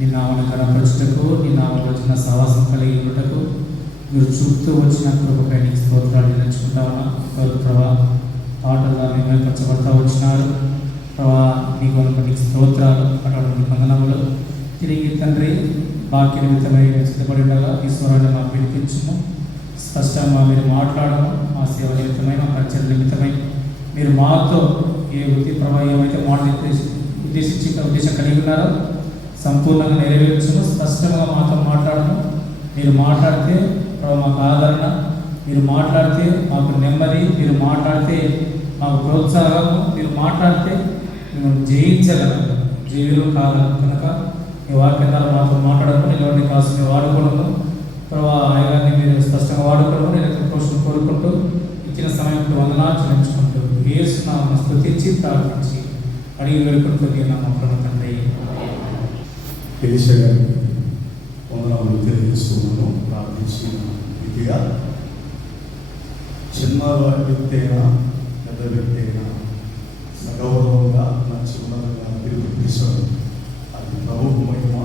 నీ నామను కనపరచుటకు, నీ నామం వచ్చిన సహవాసం కలిగి ఉండటకు మీరు చూపుతూ వచ్చిన కృపపై నీకు స్తోత్రాలు నేర్చుకుంటా ఉన్నాం. ప్రభా ఆటల్లో మేమేర్పరచబడతా వచ్చినారు ప్రభా, నీకు నీకు స్తోత్రాలు అటువంటి వందనములు. తిరిగి తండ్రి వాక్య నిమిత్తమై సిద్ధపడి ఉండగా ఈ స్వరాన్ని మాకు వినిపించము, స్పష్టంగా మీరు మాట్లాడము. మా సేవ నిమిత్తమై, మా పరిచయ నిమిత్తమై మీరు మాతో ఏ వృత్తి ప్రభావం ఏమైతే మాట ఉద్దేశం కలిగి ఉన్నారో సంపూర్ణంగా నెరవేర్చము. స్పష్టంగా మాతో మాట్లాడము. మీరు మాట్లాడితే ప్రభావ మాకు ఆదరణ, మీరు మాట్లాడితే మాకు నెమ్మది, మీరు మాట్లాడితే మాకు ప్రోత్సాహము, మీరు మాట్లాడితే మేము జయించగలము, జీవులు కాగలము. కనుక ఈ వాక్యం ద్వారా మాతో మాట్లాడము, ఇలాంటి కాసు మీరు వాడుకోవడము ప్రభావ ఆయగాన్ని మీరు స్పష్టంగా వాడుకోవడము. నేను కోసం కోరుకుంటూ ఇచ్చిన సమయంలో వందనాలు చెల్లించుకుంటూ యేసునామమున స్తుతించి ప్రార్థించి అడిగి వేడుకుంటున్నాము తండ్రి. ఎలీషా గారికి వందనాలు తెలియజేస్తున్నాను. ప్రార్థించి విధిగా చిన్న వ్యక్తి అయినా పెద్ద వ్యక్తి అయినా సగౌరవంగా నచ్చున్నదంగా పిలుపునిస్తాడు. అది ప్రభువు మహిమ.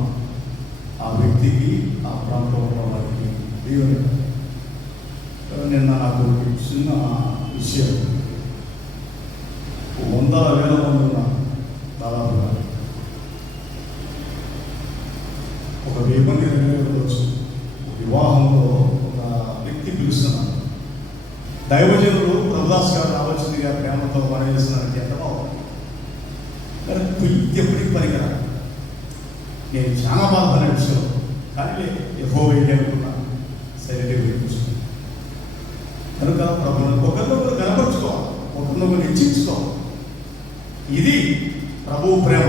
ఆ వ్యక్తికి, ఆ ప్రాంతంలో వారికి దేవుని. నిన్న నాకు చిన్న విషయం, 100,000 మంది ఉన్నారు దాదాపుగా. ఒక 1000 మంది వెళ్ళవచ్చు. వివాహంలో ఒక వ్యక్తి పిలుస్తున్నాను. దైవజనులు ప్రభుదాస్ గారు రావాల్సిందిగా ప్రేమతో పనిచేస్తున్నారంటే ఎంత బాగుంది. కానీ పిలిచి ఎప్పటికీ పనికిరాదు. నేను చాలా బాధపడిన విషయం, కానీ యెహోవా అనుకున్నాను, సరిగ్గా వినిపించుకున్నాను. కనుక ప్రభుత్వం ఒకరినొకరు కనపరుచుకోవాలి, ఒకరినొకరు హెచ్చించుకోవాలి. ఇది ప్రభువు ప్రేమ.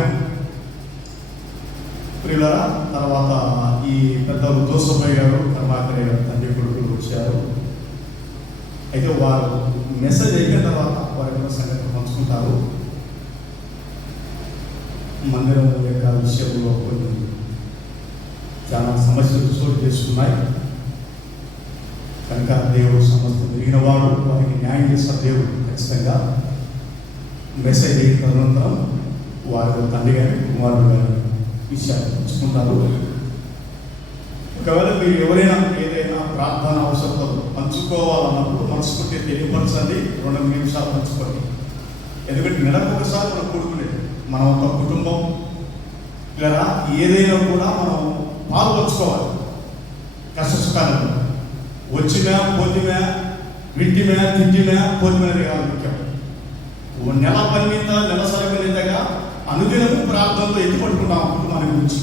ప్రియులారా, తర్వాత ఈ పెద్దలు జోసఫయ్య గారు, కర్మాకర్ గారు తండ్రి కొడుకులు వచ్చారు. అయితే వారు మెసేజ్ అయిపోయిన తర్వాత వారి సంగతి పంచుకుంటారు. మందిరం యొక్క విషయంలో కొన్ని చాలా సమస్యలు చోటు చేసుకున్నాయి. కనుక దేవుడు సమస్త తిరిగిన వాడు, వారికి న్యాయం చేసిన దేవుడు ఖచ్చితంగా మెసేజ్ అయిన తదనంతరం వారి తండ్రి గారి కుమారుడు గారి విషయాలు పంచుకుంటారు. ఒకవేళ మీరు ఎవరైనా ఏదైనా ప్రార్థన అవసరతలు పంచుకోవాలన్నప్పుడు మనసుకుంటే తెలియపరచండి. 2 నిమిషాలు పంచుకోండి. ఎందుకంటే నెలకు ఒకసారి మనం కూడుకునేది, మనం ఒక కుటుంబం లేదా ఏదైనా కూడా మనం పాలు పంచుకోవాలి. కష్ట సుఖాలను వచ్చినా పోతిమే, వింటిమే, తింటిమే, పోతిమే కాదు ముఖ్యం. నెల పన్నీత నెల సరిపోయినగా అనుదినము ప్రార్థనతో ఎత్తుపట్టుకుంటాం కుటుంబాన్ని గురించి.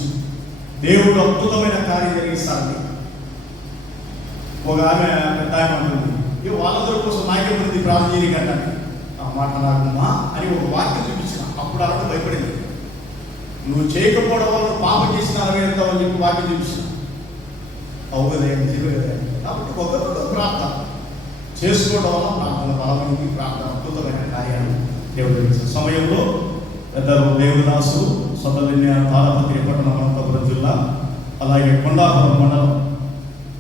దేవుడు అద్భుతమైన కార్యం జరిగిస్తాడు. ఒక ఆమె పెద్ద ఆమె అంటుంది, వాళ్ళందరి కోసం నాయకుడి ప్రార్థన చేయకండి. ఆ మాట రాకుమ్మా అని ఒక వాక్యం చూపించిన. అప్పుడు ఆమె భయపడింది. నువ్వు చేయకపోవడం వల్ల పాపం చేసిన అరవేస్తావని చెప్పి వాక్యం చూపించిన. అవుగదేం చేయగలే. కాబట్టి ఒకరితో ప్రార్థన చేసుకోవడం వల్ల ప్రార్థన బలమైంది. ప్రార్థన అద్భుతమైన కార్యాలు దేవుడు చేసిన సమయంలో పెద్దలు దేవదాసు, సొంతలిన్య, తాళపత్రి, పట్టణం, అనంతపురం జిల్లా, అలాగే కొండాపురం మండలం,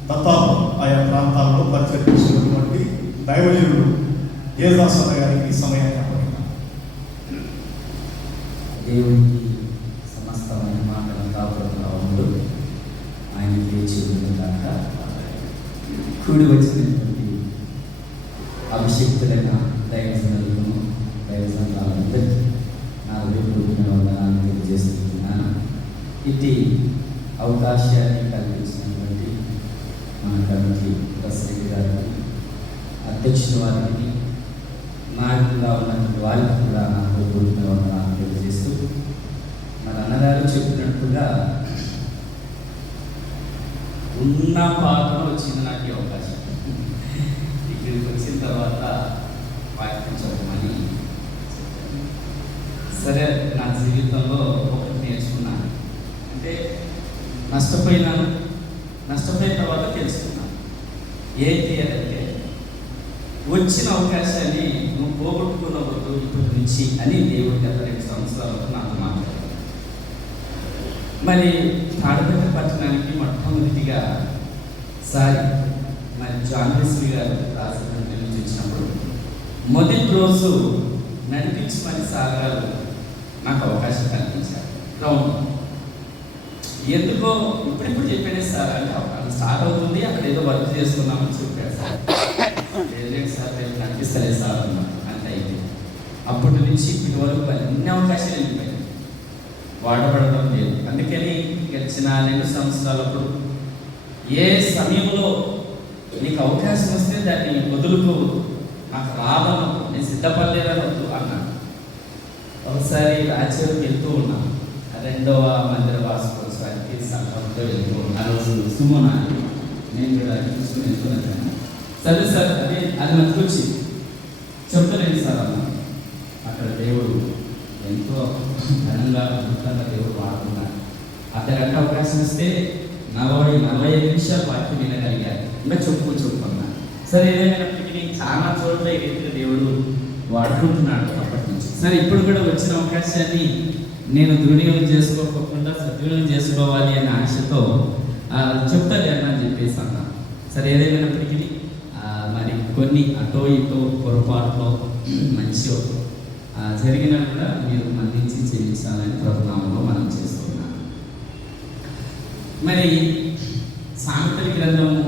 దత్తాపురం ఆయా ప్రాంతాల్లో పరిచయించినటువంటి దైవజనుడు దేవదాస గారికి ఈ సమయాన్ని అప్పగించారు. దేవుడికి సమస్తమైన మాటలు కాపురంగా ఉండు. ఆయన లేచి దాకా కూడి వచ్చినటువంటి అభిషక్తులైన దైవజనులను, దైవజనులందరికీ నా హృదయపూర్వకమైన వందనాలు తెలియజేస్తున్నాను. ఇటు అవకాశాన్ని కల్పించినటువంటి మన కమిటీ ప్రెసిడెంట్ గారికి, అధ్యక్షుల వారికి, నాయకులుగా ఉన్నటువంటి వారికి కూడా నా హృదయపూర్వకమైన వందనాలు తెలియజేస్తూ, మన అన్నగారు చెప్పినట్టుగా ఉన్న పాటలో వచ్చింది నాకు ఈ అవకాశం. ఇక్కడికి వచ్చిన తర్వాత వాక్యం చెప్పమని సరే, నా జీవితంలో ఒకటి నేర్చుకున్నాను. అంటే నష్టపోయినాను, నష్టపోయిన తర్వాత తెలుసుకున్నాను. ఏంటి అంటే వచ్చిన అవకాశాన్ని నువ్వు పోగొట్టుకున్నవద్దు ఇప్పటి నుంచి అని దేవుడు గత 2 సంవత్సరాలకు నాతో మాట్లాడారు. మరి తాడపత్రి పట్టణానికి మొట్టమొదటిగా మరి జాన్వేశ్వరి గారు రాజధాని నుంచి వచ్చినప్పుడు మొదటి రోజు నడిపించమని సార్ గారు నాకు అవకాశం కల్పించారు. గ్రౌండ్ ఎందుకో ఇప్పుడిప్పుడు చెప్పాడే సార్ అంటే అక్కడ స్టార్ట్ అవుతుంది, అక్కడ ఏదో వర్క్ చేసుకున్నామని చెప్పాడు సార్. లేదు సార్ రేపు కనిపిస్తలేదు సార్ అన్నా. అంటే అయితే అప్పటి నుంచి ఇప్పటి వరకు అన్ని అవకాశాలు వెళ్ళిపోయాయి, వాడబడడం లేదు. అందుకని గడిచిన 2 సంవత్సరాలప్పుడు ఏ సమయంలో నీకు అవకాశం వస్తే దాన్ని వదులుకోవద్దు, నాకు రావను, నేను సిద్ధపడలేదనొద్దు అన్నాను. ఒకసారి రాజ్యానికి వెళ్తూ ఉన్నాను, 2వ మందిర వార్షికోత్సవానికి సంఘంతో వెళ్తూ ఉన్నాను. ఆ రోజు సుమన నేను కూడా చూసుకుని వెళ్తున్నాను. సరే సార్ అది నాకు వచ్చి చెప్తలేదు సార్ అన్న. అక్కడ దేవుడు ఎంతో ఘనంగా అద్భుతంగా దేవుడు వాడుతున్నాడు. అర్ధగంట అవకాశం ఇస్తే 45 నిమిషాలు వాక్యం వినగలిగారు. ఇంకా చెప్పుకున్నా. సరే ఏదైనప్పటికీ చాలా చోట్ల ఈ రీతిలో దేవుడు వాడుకుంటున్నాడు అప్పటి నుంచి. సరే ఇప్పుడు కూడా వచ్చిన అవకాశాన్ని నేను దుర్వినియోగం చేసుకోకుండా సద్వినియోగం చేసుకోవాలి అనే ఆశతో చెప్తాను అని చెప్పేసి అన్నా. సరే ఏదైనప్పటికీ మరి కొన్ని అటో ఇటో పొరపాటులో మంచి జరిగినా కూడా మీరు మన్నించి చెల్లించాలని ప్రభునామంలో మనం చేస్తున్నాం. మరి సామెతల గ్రంథము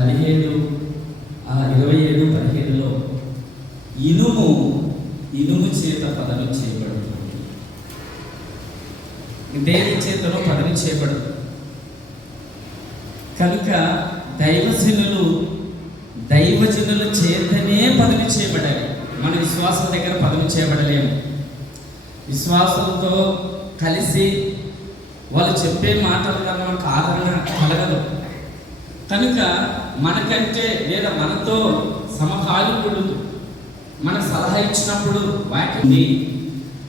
27:17లో ఇనుము చేత పదవి చేయబడుతుంది, దేని చేతలో పదవి చేయబడదు. కనుక దైవజనుల చేతనే పదవి చేయబడాలి. మన విశ్వాసం దగ్గర పదవి చేయబడలేము. విశ్వాసంతో కలిసి వాళ్ళు చెప్పే మాటల కన్నా మనకు ఆదరణ కలగదు. కనుక మనకంటే లేదా మనతో సమకాలీకుడు మనకు సలహా ఇచ్చినప్పుడు వాటిని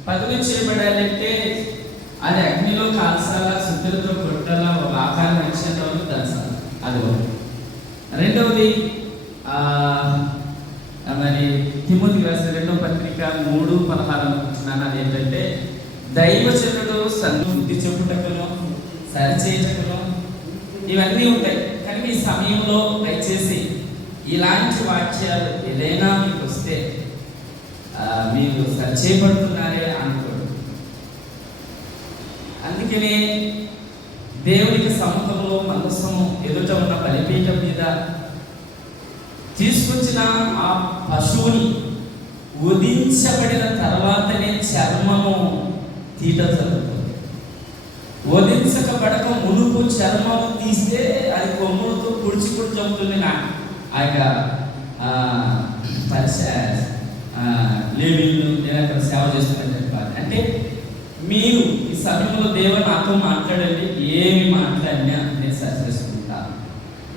పదవి చేయబడాలంటే అది అగ్నిలో కాల్చాలా, శుద్ధులతో కొట్టాలా, ఒక ఆకారం వచ్చేంత వరకు దంచాలి. అది ఒకటి. రెండవది మరి తిమోతికి రాసిన 2వ పత్రిక 3:16 అనుకుంటున్నాను. అదేంటంటే దైవజనుడు బుద్ధి చెప్పుటకును సరిచేయటకును ఇవన్నీ ఉంటాయి. కానీ ఈ సమయంలో దయచేసి ఇలాంటి వాక్యాలు ఏదైనా మీకు వస్తే మీరు సరిచేయబడుతున్నారే అనుకోండి. అందుకనే దేవునికి సముఖంలో మనసము ఎదుట ఉన్న బలిపీఠం మీద తీసుకొచ్చిన ఆ పశువుని వధించబడిన తర్వాతనే చర్మము తీట జరుగుతుంది. వధించకబడక మునుపు చర్మము తీస్తే అది కొమ్ములతో పొడిచి చంపుతుంది. ఆ యొక్క లేవీలు నేను అక్కడ సేవ చేస్తున్నాను చెప్పాలి. అంటే మీరు ఈ సమయంలో దేవుడు నాతో మాట్లాడండి, ఏమి మాట్లాడినా నేను సరిచేసుకుంటాను,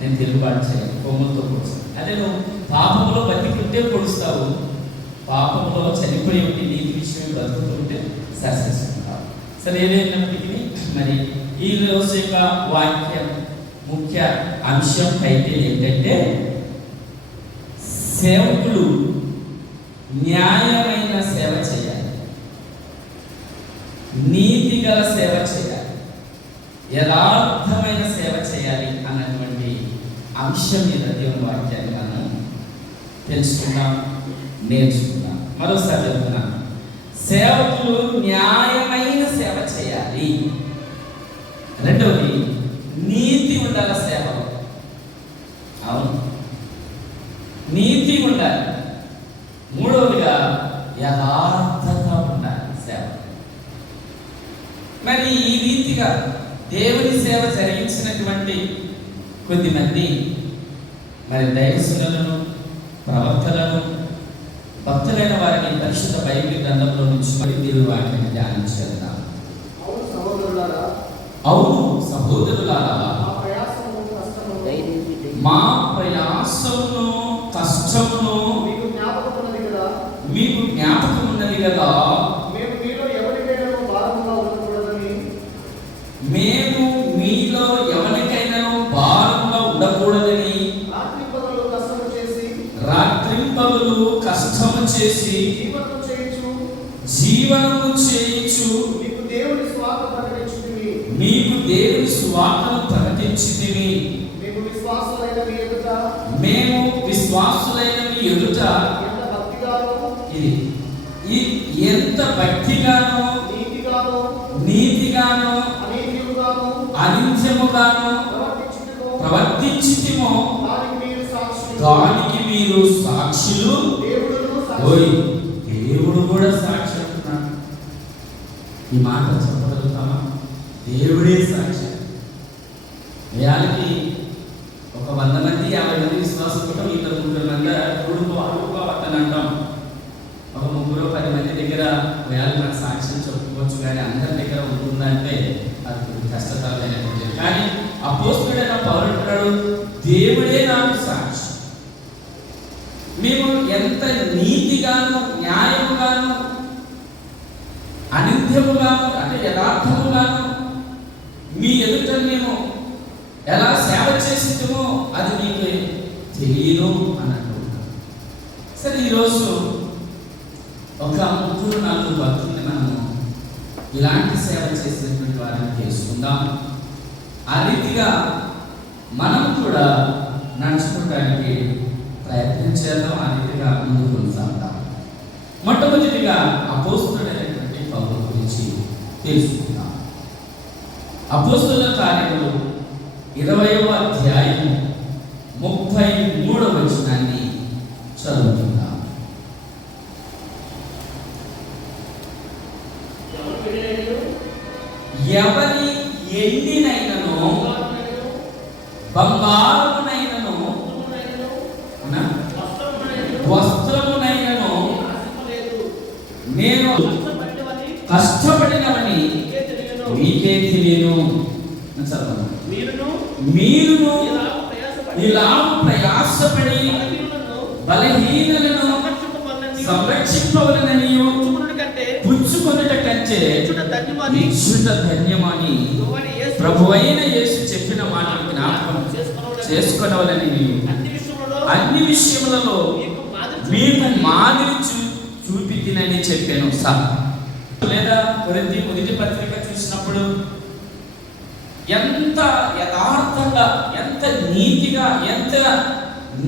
నేను తిరుగుబాటు చేయాలి, కొమ్ములతో పొడుస్తాను. అదే నువ్వు పాపంలో బతికుంటే పొడుస్తావు, పాపంలో చనిపోయి ఉంటే నీతి విషయం బ్రతుకుతుంటే సరిచేసుకుంటావు. సరే ఏదైనప్పటికీ మరి ఈ రోజు యొక్క వాక్యం ముఖ్య అంశం అయితే ఏంటంటే సేవకులు న్యాయమైన సేవ చేయాలి, నీతి గల సేవ చేయాలి, యథార్థమైన సేవ చేయాలి అన్నటువంటి అంశం మీద దేవుని వాక్యాన్ని మనం తెలుసుకుందాం, నేర్చుకుందాం. మరోసారి చెప్తున్నాను, సేవకులు న్యాయమైన సేవ చేయాలి. రెండవది నీతి ఉండాల సేవ. అవును, నీతి ఉండాలి. మూడవదిగా యథార్థత ఉండాలి సేవ. మరి ఈ రీతిగా దేవుని సేవ జరిగించినటువంటి కొద్దిమంది మరి దైవజనులను, ప్రవక్తలను, భక్తులైన వారిని పరిశుద్ధ బైబిల్ గ్రంథంలో నుంచి దేవుని వాక్యాన్ని ధ్యానం చేద్దాం. అవును సహోదరులారా, మా ప్రయాసమును కష్టమును మీకు జ్ఞాపకం ఉన్నది కదా. మేము మీలో ఎవరికైనా భారంగా ఉండకూడదని రాత్రింపగలు కష్టము చేసి జీవనము చేయించు మీకు దేవుని స్వార్థను ప్రకటించితివి. మేము విశ్వాసులైన మీ ఎదుట ఇది ఎంత భక్తిగానో నీతిగానో విధముగాను ప్రవర్తించితిమో దానికి మీరు సాక్షులు. ఓయ్, దేవుడు కూడా సాక్షి అంటున్నాడు. ఈ మాట చెప్పగలుగుతామా? దేవుడే సాక్షి. వేయాలకి ఒక 100 మంది 50 మంది విశ్వాసం ఉంటాం. ఇంత 3 మంది అడుగుకోవద్దని అంటాం. ఒక 3-10 మంది దగ్గర వేయాలి మనకు సాక్ష్యం చెప్పుకోవచ్చు, కానీ అందరి దగ్గర ఉంటుందంటే అది కష్టతరమైనటువంటి. కానీ అపోస్తలుడైన పౌలు అంటున్నాడు, దేవుడే నాకు సాక్షి. మేము ఎంత నీతిగాను న్యాయముగాను అనిత్యముగాను అంటే యథార్థముగాను మీ ఎదుట మేము ఎలా సేవ చేసిందో అది మీకు తెలియదు అని అంటున్నాను. సరే, ఈరోజు ఒక 3-4 భక్తుల్ని మనము ఇలాంటి సేవ చేసినటువంటి వారిని తెలుసుకుందాం. ఆ రీతిగా మనం కూడా నడుచుకోవడానికి ప్రయత్నం చేద్దాం. ఆ రీతిగా ముందుకు కొనసాగుతాం. మొట్టమొదటిగా అపోస్తలుడైనటువంటి పౌలు గురించి తెలుసుకుందాం. అపోస్తలుల కార్యములు 20వ అధ్యాయం 33వ వచనాన్ని చదువుకుందాం. ఎవరి ఎండినైనను బంగారమునైనను వస్త్రమునైనను నేను కష్టపడినవని మీకే తెలియను. మీరును ఇలా ప్రయాసపడి బలహీనులను సంరక్షింపవలనని పుచ్చుకొనుట కంటే ఇచ్చుట ధన్యమని ప్రభువైన యేసు చెప్పిన మాటలు జ్ఞాపకం చేసుకొనవలని అన్ని విషయములలో మీకు మాదిరి చూపితినని చెప్పాను. లేదా కొరింథీ మొదటి పత్రిక చూసినప్పుడు ఎంత యథార్థంగా, ఎంత నీతిగా, ఎంత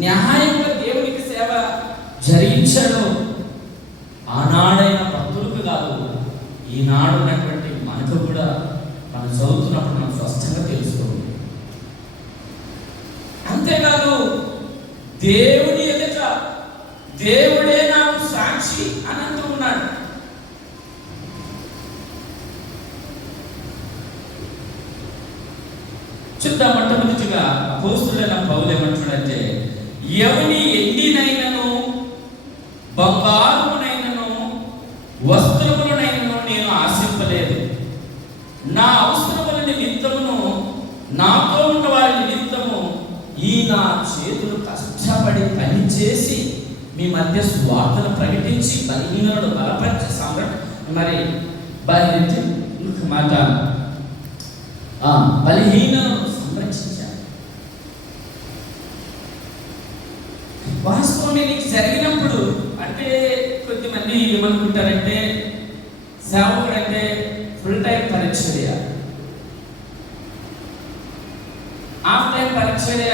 న్యాయంగా దేవునికి సేవ జరిగించాడో ఆనాడైన భక్తులకు కాదు, ఈనాడు ఉన్నటువంటి మనకు కూడా మనం చదువుతున్నప్పుడు మనం స్పష్టంగా తెలుసుకోవాలి. అంతేకాదు, దేవుని ఎదుట దేవుడే నాకు సాక్షి అని అంటూ ఉన్నాడు. చూద్దాం. మొట్టమొదటిగా అపోస్తలుడైన పౌలు ఏమంటున్నాడంటే, ఎవని ఎండినైనను బంగారమునైనను వస్త్రములనైనను నేను ఆశింపలేదు. నా అవసరముల నిమిత్తమును నాతో ఉన్న వారి నిమిత్తము ఈ నా చేతులు కష్టపడి పనిచేసి మీ మధ్య స్వార్థను ప్రకటించి బలహీనులను బలపరిచి మాట బలహీనులను సంరక్షించాలి. వాస్తవం నీకు జరిగినప్పుడు అంటే కొద్దిమంది ఏమనుకుంటారంటే సేవకుడు అంటే ఫుల్ టైం పరిచర్య, హాఫ్ టైం పరిచర్య.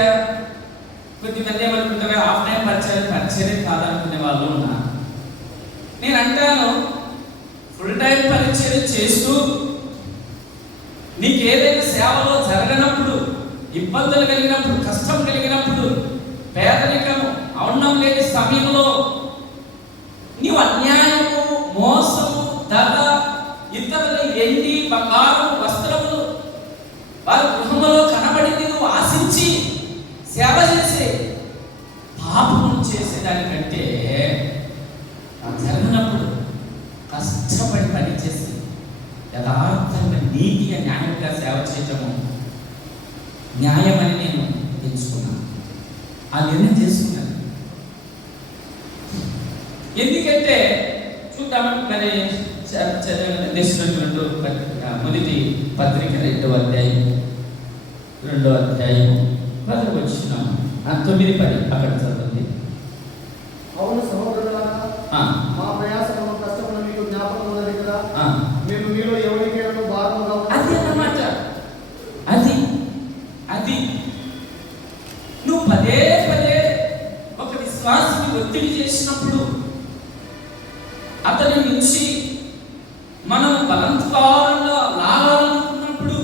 కొద్దిమంది ఏమనుకుంటారు హాఫ్ టైం పరిచర్య కాదనుకునే వాళ్ళు ఉన్నారు. నేను అంటాను, ఫుల్ టైం పరిచర్య చేస్తూ నీకు ఏదైనా సేవలో జరగనప్పుడు, ఇబ్బందులు కలిగినప్పుడు, కష్టం కలిగినప్పుడు, పేదరికము అవడం లేని సమయంలో నీవు అన్యాయము, మోసము, దగ, ఇతరుల ఎండి బంగారం వస్త్రములు వారి గృహంలో కనబడింది నువ్వు ఆశించి సేవ చేసే పాపము చేసేదానికంటే జరగనప్పుడు కష్టపడి పనిచేసి యథార్థంగా నీతిగా న్యాయంగా సేవ చేయటము న్యాయమని నేను తెలుసుకున్నాను. ఆ నిర్ణయం చేసుకున్నాను. ఎందుకంటే చూద్దామని మరి దేశంలో మొదటి పత్రిక 2వ అధ్యాయం 10 వచ్చినాము 9-10 అక్కడ చదువుతుంది. అవును సహోదరులారా, మా ప్రయాసము కష్టమును మీకు జ్ఞాపకం ఉన్నది కదా. మేము మీలో ఎవరికైనా భారముగా అది అన్నమాట. అది నువ్వు పదే ఒక విశ్వాసాన్ని ఒత్తిడి చేసినప్పుడు, అతని నుంచి మనం బలత్కారంగా లాగాలనుకున్నప్పుడు,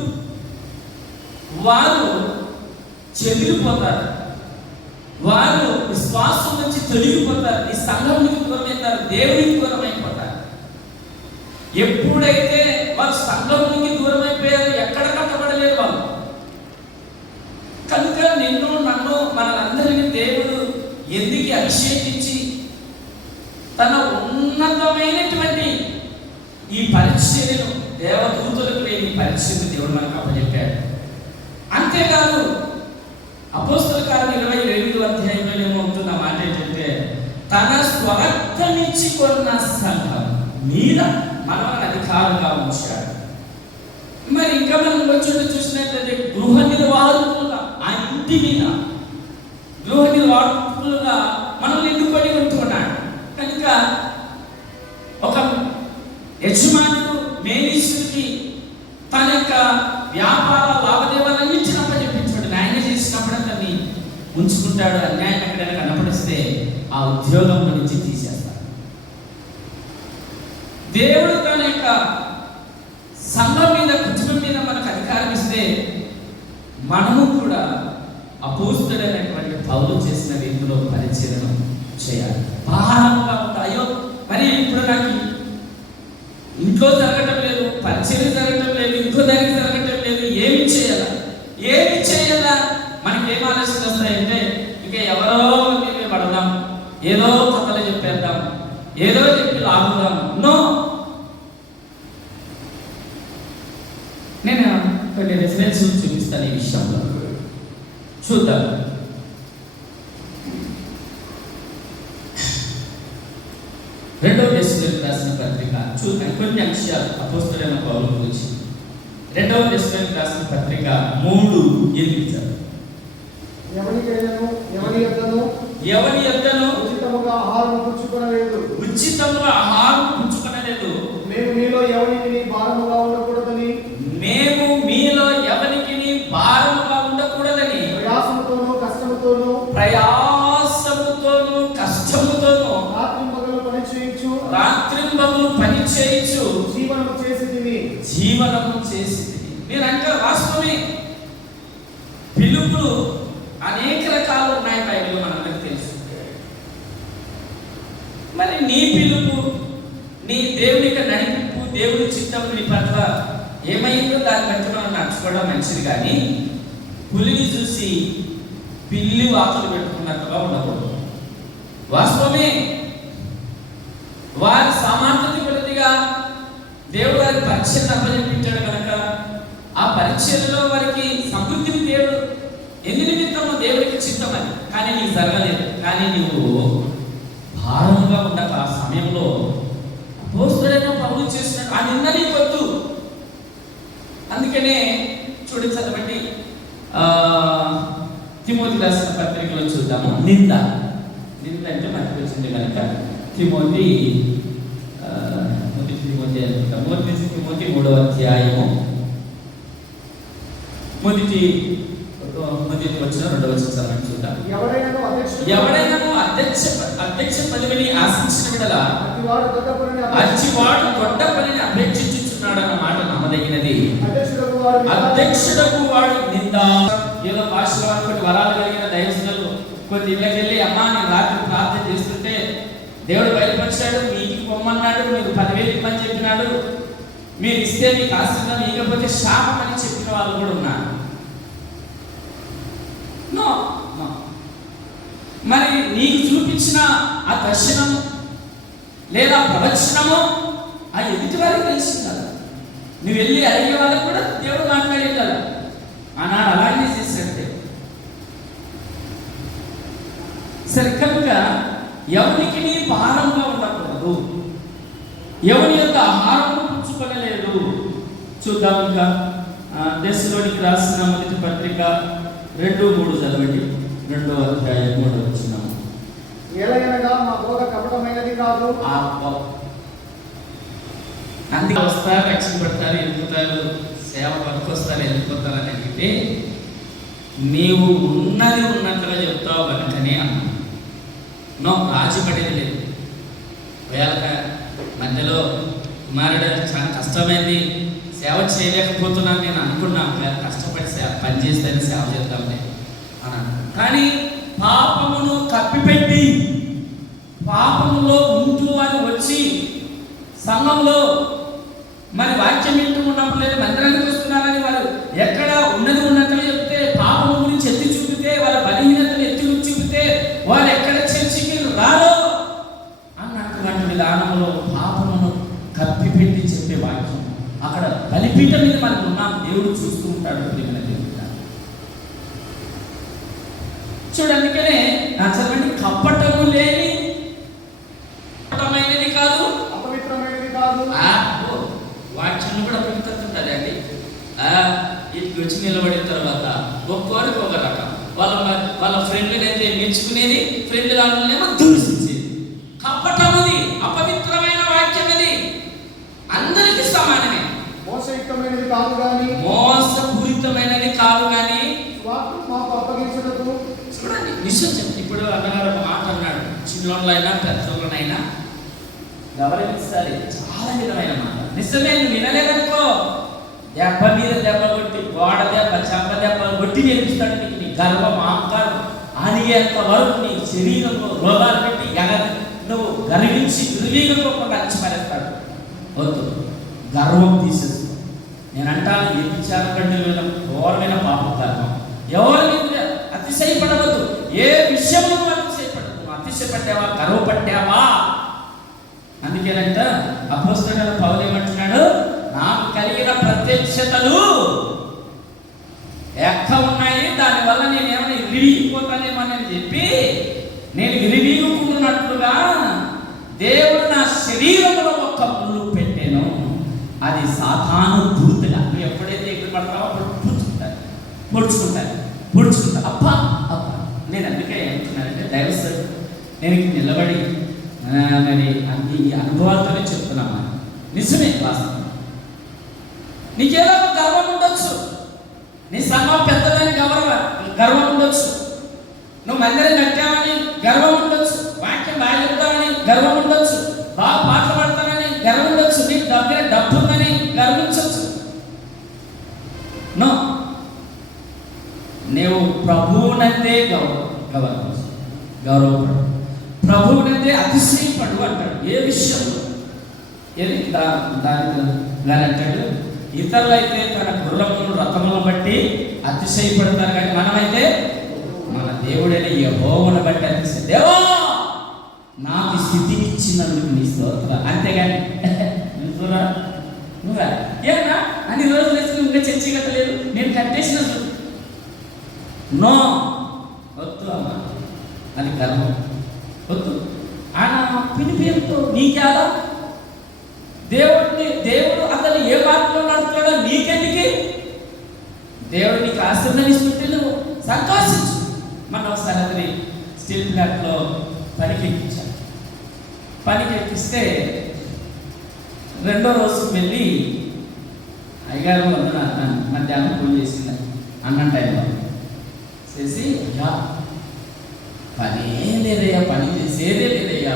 వారి చెదిరిపోతారు, వారు విశ్వాసం నుంచి తొలగిపోతారు, ఈ సంఘం నుంచి దూరమవుతారు, దేవునికి దూరం అయిపోతారు. ఎప్పుడైతే వారు సంఘం నుంచి దూరం అయిపోయారు, ఎక్కడ కట్టబడలేదు వాళ్ళు. కనుక నిన్ను నన్ను మనందరినీ దేవుడు ఎందుకు అభిషేకించి తన ఉన్నతమైనటువంటి ఈ పరిచర్యను, దేవదూతలకు లేని పరిచర్యను దేవుడు మనకు అప్పచెప్పాడు. అంతేకాదు అపోస్తల కార్యం 28వ అధ్యాయంలో ఏమవుతున్న మాట ఏంటంటే, తన స్వరక్తమిచ్చి కొన్న సంఘం మీద మనల్ని అధికారంగా ఉంచాడు. మరి ఇంకా మనం వచ్చి చూసినట్లయితే గృహ నిర్వాహకులుగా, ఆ ఇంటి మీద గృహ నిర్వాహకులుగా మనల్ని ఎన్నుకొని ఉంటున్నాడు. కనుక ఒక యజమానుడు మేనేజర్కి తన యొక్క వ్యాపార లావాదేవీలన్నింటినీ అప్పచెప్పించాడు. న్యాయం చేసినప్పుడు అతన్ని ఉంచుకుంటాడు. అన్యాయం ఎక్కడైనా కనపడిస్తే ఆ ఉద్యోగం నుంచి తీసేస్తాడు. దేవుడు తన యొక్క సంఘం మీద, కుటుంబం మీద మనకు అధికారం ఇస్తే మనము కూడా అపోస్తలుడైనటువంటి పౌలు చేసిన రీతిలో పరిచర్యను చేయాలి. భారంగా ఉంటాయో మరి ఇప్పుడు నాకు ఇంట్లో జరగటం లేదు, పరిచర్య జరగటం లేదు, ఇంకో దగ్గర జరగటం లేదు, ఏమి చేయాలా మనకి ఏం ఆలోచన వస్తాయంటే, ఇక ఎవరో మీద పడదాం, ఏదో కథలు చెప్పేద్దాం, ఏదో చెప్పి లాగుదాం. నో, నేను కొన్ని రెఫరెన్స్ చూపిస్తాను ఈ విషయంలో. చూద్దాం. రెండవ దశలోకి రాసిన పత్రిక చూద్దాం కొన్ని అంశాలు అపోస్తలుడైన పౌలు గురించి. రెండవ దశలోకి రాసిన పత్రిక 3:8. ఎవరి యొద్దను ఉచితముగా ఆహారం పుచ్చుకొనలేదు, మేము మీలో ఎవరికి భారముగా ఉండకూడదని, ప్రయాసముతోనూ కష్టముతోనూ రాత్రింబగలు పని చేయించు జీవనము చేసి నేనంటే వాస్తవమే. పిలుపులు అనేక రకాలు ఉన్నాయి బైబిల్లో, మనందరికీ తెలుసు. మరి నీ పిలుపు, నీ దేవుని నడిపింపు, దేవుడి చిత్తం నీ పట్ల ఏమైందో దాన్ని బట్టి మనం నడుచుకోవడం మంచిది. కానీ పులిని చూసి పిల్లి వాతులు పెట్టుకున్నట్టుగా ఉండకూడదు. వాస్తవమే, వారి సామర్థ్యత కొద్దిగా దేవుడు వారి పరిచయం అప్పచెప్పించాడు కనుక ఆ పరిచయంలో వారికి సమృద్ధిని దేవుడు ఎన్ని నిమిత్తమో దేవుడికి చిత్తమని, కానీ నీకు జరగలేదు. కానీ నువ్వు భారంగా ఉండక ఆ సమయంలో అపోస్తలుడైన పౌలు చేసిన ఆ నింద నీకొద్దు. అందుకనే చూడండి, చదవండి తిమోతి రాసిన పత్రికలో చూద్దాము. నింద అంటే మనకు వచ్చింది కనుక తిమోతి 3వ అధ్యాయము మొదటి వచ్చిన 2వ వచనం చూద్దాం. ఎవడైనా అధ్యక్ష పదవిని ఆశించిన విడలా అచ్చివాడు గొడ్డ పనిని అపేక్షించుచున్నాడు అన్న మాట నమ్మదగినది. అధ్యక్షుడకు వాడు నింద. ఏదో భాషలో కొన్ని వరాలు కలిగిన దైవజనులు కొన్ని ఇళ్ళకి వెళ్ళి, అమ్మా నేను రాత్రి ప్రార్థన చేస్తుంటే దేవుడు బయలుపరిచాడు, మీ ఇంటికి పొమ్మన్నాడు, మీకు 10,000 ఇవ్వమని చెప్పినాడు, మీరు ఇస్తే మీకు ఆశీర్వాదం, ఇకపోతే శాపం అని చెప్పిన వాళ్ళు కూడా ఉన్నారు. నో, మరి నీకు చూపించిన ఆ దర్శనం లేదా ప్రవచనము ఆ ఎదుటి వారికి తెలిసింది కదా. నువ్వు వెళ్ళి అడిగే వాళ్ళకు కూడా దేవుడు మాట్లాడేది కదా. ఆనాడు అలాగే చేసినట్టే. సరే, కనుక ఎవరికి నీ భారంగా ఉండకూడదు, ఎవరి యొక్క ఆహారం పుచ్చుకొనలేదు. చూద్దాం. ఇంకా దశలోనికి రాసిన మొదటి పత్రిక 2:3 చదవండి. 2వ అధ్యాయం 3వ వచనం. ఏలయనగా మా బోధ కపటమైనది కాదు. అందుకే వస్తారు, రక్షణ పడతారు, వెళ్ళిపోతారు, సేవ పనికొస్తారు, వెళ్ళిపోతారు అని అడిగితే నీవు ఉన్నది ఉన్నట్టుగా చెప్తావు కనుకనే అన్నా. నో, రాజీపడేది లేదు. వేళ మధ్యలో కుమారుడు చాలా కష్టమైంది, సేవ చేయలేకపోతున్నాను నేను అనుకున్నాను. వేళ కష్టపడి పని చేస్తేనే సేవ చేద్దాంలే, అని. కానీ పాపమును కప్పిపెట్టి పాపములో ఉంటూ అని వచ్చి సంఘంలో మరి వాక్యం వింటూ ఉన్నప్పుడు లేదు మందిరానికి వస్తున్నారని వారు ఎక్కడ ఉన్నది ఉన్నట్లు చెప్తే పాపము గురించి ఎత్తి చూపితే వాళ్ళ బలహీనతను ఎత్తి చూపితే వాళ్ళు ఎక్కడ చర్చికి రారో అన్నటువంటి విధానంలో పాపమును కప్పిపెట్టి చెప్పే వాక్యం అక్కడ బలిపీఠం మీద మనకు ఉన్నాం. దేవుడు చూస్తూ ఉంటాడు. చూడండికనే నా చదవండి, కపటము లేని కపటమైనది కాదు, అపవిత్రమైనది కాదు. వాక్యం కూడా అపవిత్రతుంటారండి. ఇంటికి వచ్చి నిలబడిన తర్వాత ఒక్కొరికి ఒక రకం, వాళ్ళ ఫ్రెండ్ని అయితే మెచ్చుకునేది, ఫ్రెండ్ దాంట్లోనేమో దూషించేది. కపటముది, అపవిత్రమైన వాక్యం అది అందరికీ సమానమే. మోసయుక్తమైనది కాదు కానీ, మోసపూరితమైనది కాదు కానీ మాకు అప్పగించుటకు. చూడండి, నిశ్చయం చెప్పి ఇప్పుడు అన్నగారు ఒక మాట అన్నాడు, చిన్నోళ్ళైనా పెద్దోళ్ళనైనా గౌరవించాలి. చాలా విధమైన మాట. నిజమే, నువ్వు వినలేదనుకో దెబ్బ మీద దెబ్బ కొట్టి, గోడ దెబ్బ, చెంప దెబ్బలు కొట్టి నేర్పిస్తాడు నీకు. నీ గర్వం అహంకారం అనిగేంత వరకు నీ శరీరంలో రోగాలు పెట్టి నువ్వు గర్వించి దుర్వీగంగా అంచిపడేస్తాడు. వద్దు, గర్వం తీసేస్తాడు. నేను అంటాను, ఏ విచారకండి ఘోరమైన పాపం గర్వం. ఎవరి మీద అతిశయపడవద్దు. ఏ విషయంలో అతిశయపడదు. అతిశయపడ్డావా, గర్వపడ్డావా? అందుకేనంట అపోస్తలుడైన పౌలు ఏమంటున్నాడు, నాకు కలిగిన ప్రత్యక్షతలు ఎక్క ఉన్నాయి, దానివల్ల నేను ఏమైనా విరిగిపోతానేమని చెప్పి నేను విరిగిపోతున్నట్లుగా దేవుడు నా శరీరంలో ఒక్క ముళ్ళు పెట్టాను. అది సాతాను పూర్తిగా నువ్వు ఎప్పుడైతే ఎక్కడ పడతావో అప్పుడు పొడుచుకుంటా అప్ప నేను అందుకే ఏమంటున్నానంటే దైవస్థుడు నేను నిలబడి మరి అన్ని అనుభవాలతోనే చెప్తున్నాను. నిజమే, వాస్తవం. నీకేదో గర్వం ఉండొచ్చు, నీ సంఘం పెద్దదని గర్వం ఉండొచ్చు, నువ్వు మందిరం కట్టావని గర్వం ఉండొచ్చు, వాక్యం బాగా చెప్తావని గర్వం ఉండొచ్చు, బాగా పాటలు పడతానని గర్వం ఉండొచ్చు, నీకు దగ్గర డబ్బు ఉందని గర్వించవచ్చు. నో, నీవు ప్రభువునందే గౌరవపడు, ప్రభువునందే అతిశయపడు అంటాడు. ఏ విషయంలో ఏది దాని అంటాడు, ఇతరులు అయితే తన గుర్రములను రథములను బట్టి అతిశయపడతారు, కానీ మనమైతే మన దేవుడైన యెహోవాను బట్టి అతిశయ. దేవా నాకు స్థితిని ఇచ్చినందుకు నీ స్తోత్రం. అంతేగాని నువ్వా ఏమన్నా అన్ని రోజులు వేసి ఇంకా చర్చి కట్టలేదు, నేను కట్టేసిన నో వద్దు అమ్మా, అది గర్వం వద్దు. ఆయన పిలిపేరుతో నీకేలా దేవుడు అతను ఏ మార్గంలో నడుపుతాడో నీకెందుకు? దేవుడు నీకు ఆశీర్వదిస్తుంటే నువ్వు సంతోషించు. మన ఒకసారి స్టీల్ ప్లాంట్లో పనికి ఎక్కించాను. పనికి ఎక్కిస్తే రెండో రోజు వెళ్ళి అయ్యగారు మధ్యాహ్నం పూజ చేసింది అన్న టైంలో చేసి, అయ్యా పని లేదయ్యా, పని చేసేదే లేదయ్యా,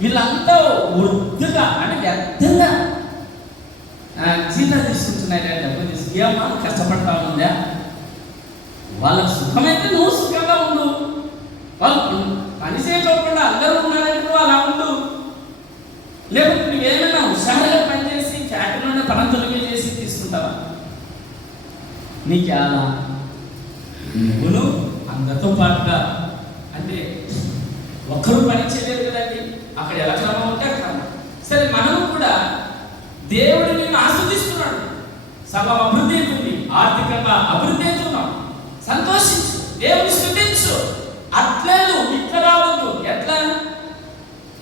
వీళ్ళంతా వృద్ధిగా అంటే వ్యర్థంగా జీతాలు తీసుకుంటున్నారా, డబ్బులు తీసుకు ఏమన్నా కష్టపడతా ఉందా? వాళ్ళకు సుఖమైతే నువ్వు సుఖంగా ఉండు, వాళ్ళు పని చేయకుండా అందరూ ఉన్నారంటే నువ్వు అలా ఉండు. లేకపోతే నువ్వేమైనా హుషారుగా పనిచేసి ఫ్యాక్టరీలోనే పని తొలగి చేసి తీసుకుంటావా? నీకు అలా నువ్వును అందరితో పాటుగా అంటే ఒక్కరు పని చేయలేరు కదండి. అక్కడ ఎలా క్రమం ఉంటే క్రమం. సరే, మనం కూడా దేవుడు నిన్ను ఆస్వాదిస్తున్నాడు, సభ అభివృద్ధి అవుతుంది, ఆర్థికంగా అభివృద్ధి అవుతున్నాం, సంతోషించు, దేవుని స్తుతించు. అట్లేదు ఇట్లా రావద్దు. ఎట్లా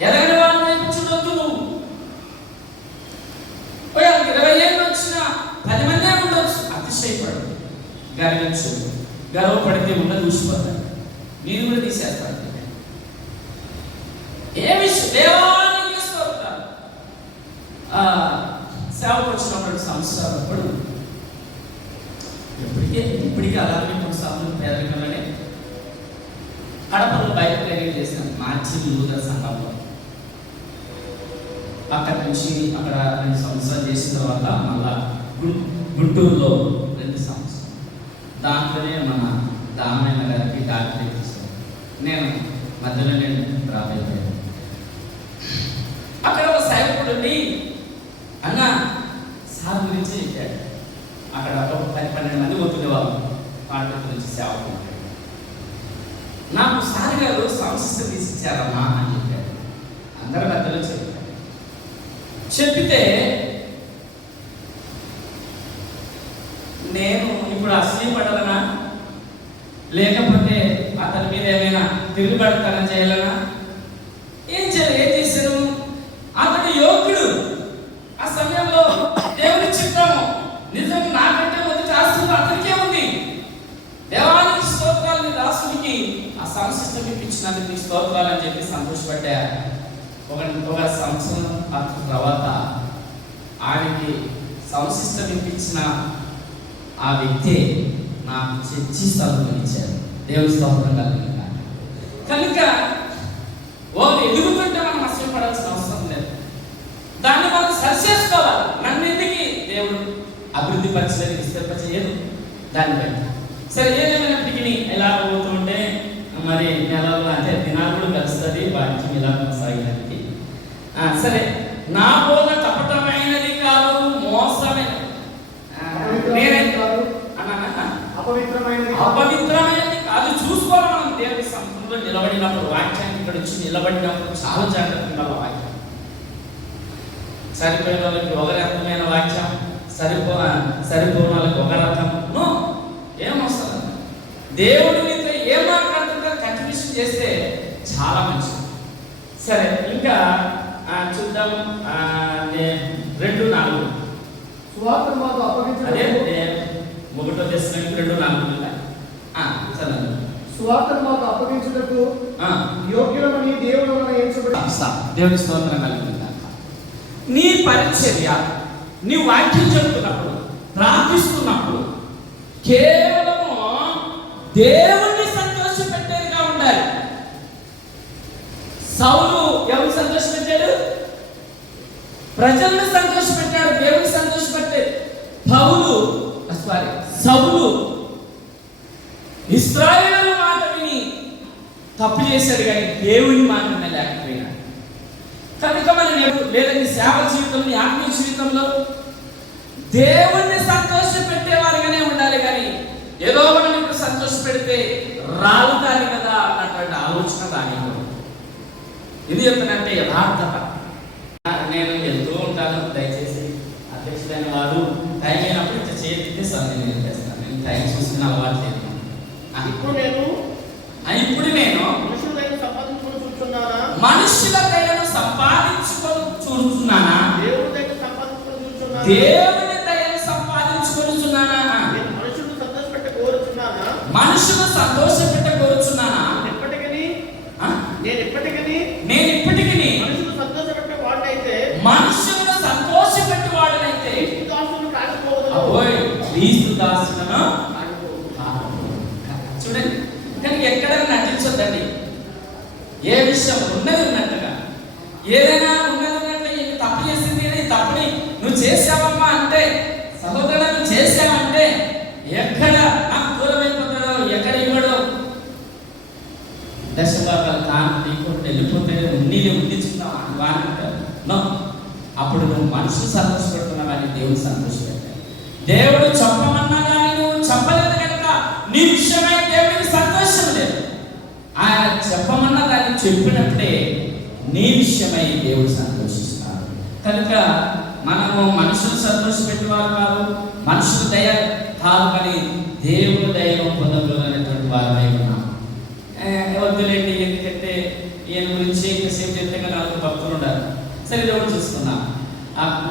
ఎదగని వాళ్ళని వైపు చూడొద్దు. నువ్వు 20 ఏళ్ళు వచ్చినా 10 మందే ఉండొచ్చు, అతిశయపడు, గర్వించు. గర్వపడితే ఉన్నది చూసిపోతాడు, మీరు కూడా తీసేస్తారు. ఏ విషయం దేవాన్ని తీసుకొస్తారు. సేవకు వచ్చినప్పుడు సంవత్సరాలప్పుడు ఇప్పటికీ అలాగే కొనసాగుతున్న పేదరికంలోనే కడపలో బయట ట్రైనింగ్ చేసిన మార్చి యూదర్ సంఘంలో. అక్కడి నుంచి అక్కడ 2 సంవత్సరాలు చేసిన తర్వాత మళ్ళా గుంటూరులో 2 సంవత్సరాలు. దాంట్లోనే మన దామయ్య గారికి డాక్టర్ ఇచ్చేసాను. నేను మధ్యలో డ్రాప్ అయిపోయాను. అక్కడ ఒక సేవకుడు ఉండి, అన్న సార్ గురించి చెప్పాడు. అక్కడ ఒక 10-12 మంది పోతుండేవాళ్ళు పాట గురించి సేవకుడు. నాకు సార్ గారు సంస్థ తీసిచ్చారమ్మా అని చెప్పాడు. అందరి మధ్యలో చెప్పితే నేను ఇప్పుడు అసూయపడాలనా, లేకపోతే అతని మీద ఏమైనా తిరుగుబడతనం చేయాలనా? ఏం చేశాను? అతడు యోగ్యుడు. ఆ సమయంలో దేవుని చిత్తము నిజం నాకంటే మొదటి ఆస్తులు అతనికే ఉంది. దేవానికి స్తోత్రాలు, నీ దాసునికి ఆ సంస్థ ఇప్పించినందుకు నీ స్తోత్రాలు అని చెప్పి సంతోషపడ్డా. ఒక సంవత్సరం తర్వాత ఆయనకి సంశిష్టం ఇప్పించిన ఆ వ్యక్తి నాకు చర్చి స్థలం ఇచ్చారు. దేవుని స్తోత్రం కనుక వాళ్ళు ఎదుగుతుంటే మనం నష్టపడాల్సిన అవసరం లేదు. దాన్ని మనం సరి చేసుకోవాలి. నన్నింటికి దేవుడు అభివృద్ధి పరిచయం విస్తరింపచేయదు. దాన్ని బట్టి సరే ఏదేమైనప్పటికీ ఎలా పోతుంటే మరి నెలలో అంటే దినాలు కూడా కలుస్తుంది వాక్యం ఇలా కొనసాగడానికి. సరే, నా బోధ కపటమైనది కాదు, మోసమైనది అపవిత్రమైనది కాదు. చూసుకోవాలి మనం దేవుడి సముఖంలో నిలబడినప్పుడు, వాక్యాన్ని ఇక్కడ వచ్చి నిలబడినప్పుడు చాలా జాగ్రత్తగా వాక్యం. సరిపోయిన వాళ్ళకి ఒక రకమైన వాక్యం, సరిపోయిన వాళ్ళకి ఒక రకం ఏమొస్తుంది. దేవుడి మీద ఏం మాట్లాడుతుందో కంటిన్యూషన్ చేస్తే చాలా మంచిది. సరే, ఇంకా చూద్దాం. 2:4 సువార్త మాకు అప్పగించడం. అదే 1 దశలోని 2:4 చదవండి. సువార్త మాకు అప్పగించుటకు యోగ్యులమని దేవుడు మన ఎంచబడి. దేవుని స్తోత్రం కలుగుతుందా? నీ పరిచర్య, నీ వాక్యం చెప్తున్నప్పుడు, ప్రార్థిస్తున్నప్పుడు కేవలము దేవుణ్ణి సంతోషపెట్టేదిగా ఉండాలి. సౌలు ఎవరు సంతోషపెట్టాడు? ప్రజలను సంతోషపెట్టాడు. దేవుని సంతోషపెట్టాడు. సౌలు ఇశ్రాయేలు మాట విని తప్పు చేశాడు, కానీ దేవుని మాట వినలేకపోయినాడు. కనుక మనం లేదని సేవ జీవితంలో, ఆత్మీయ జీవితంలో దేవుణ్ణి సంతోష పెట్టేవారుగానే ఉండాలి. కానీ ఏదో మనం ఇప్పుడు సంతోష పెడితే రాలుతాలి కదా అన్నటువంటి ఆలోచన దాని. ఇది చెప్తానంటే యథార్థత. నేను వెళ్తూ ఉంటాను. దయచేసి అధ్యక్షుడైన వారు టైం అయినప్పుడు ఇట్లా చేస్తే సార్ నేను చేస్తాను. నేను టైం చూసుకుని అలవాటు లేదు. ఇప్పుడు నేను మనుషుల దయను సంపాదించుకొని చూస్తున్నానా? దేవుని దయను సంపాదించుకొని చూస్తున్నానా? మనుషులను సంతోషపెట్ట కోరుచున్నానా? నేను ఇప్పటికీ మనుషులను సంతోషపెట్టే వాడనైతే క్రీస్తు దాసులను చూడండి. కానీ ఎక్కడైనా నటించొద్దండి. ఏ విషయం ఉన్నది ఉన్నట్టుగా, ఏదైనా ఉన్నది ఉన్నట్టు తప్పు చేసింది ఈ తప్పుని నువ్వు చేసావమ్మా అంటే, సహోదరుడు నువ్వు చేసావంటే ఎక్కడ నాకు దూరం అయిపోతాడో, ఎక్కడ ఇవ్వడో, దశభాగాలు కాను నీకు వెళ్ళిపోతే నీళ్ళు ఉండించుకున్నావు వానంటారు. అప్పుడు నువ్వు మనుషులు సంతోషపెడుతున్నావు, కానీ దేవుడు సంతోషపెట్టాడు. దేవుడు చెప్పమన్నా కానీ నువ్వు చెప్పలేదు కనుక నీ విషయమై దేవుడికి సంతోషం లేదు. ఆయన చెప్పమన్నా దాన్ని చెప్పినప్పుడే నీ విషయమై దేవుడు సంతోషిస్తున్నాడు. కనుక మనము మనుషులు సంతోషపెట్టేవారు కాదు, మనుషుల దయ కాదు, కానీ దేవుడు దయను పొందగలనేటువంటి వారమై ఉన్నాం. వద్దులేండి, ఎందుకంటే ఈయన గురించి ఇంతసేపు చెప్తే కానీ 4 భక్తులు ఉండాలి. సరే, దేవుడు చూసుకున్నాం.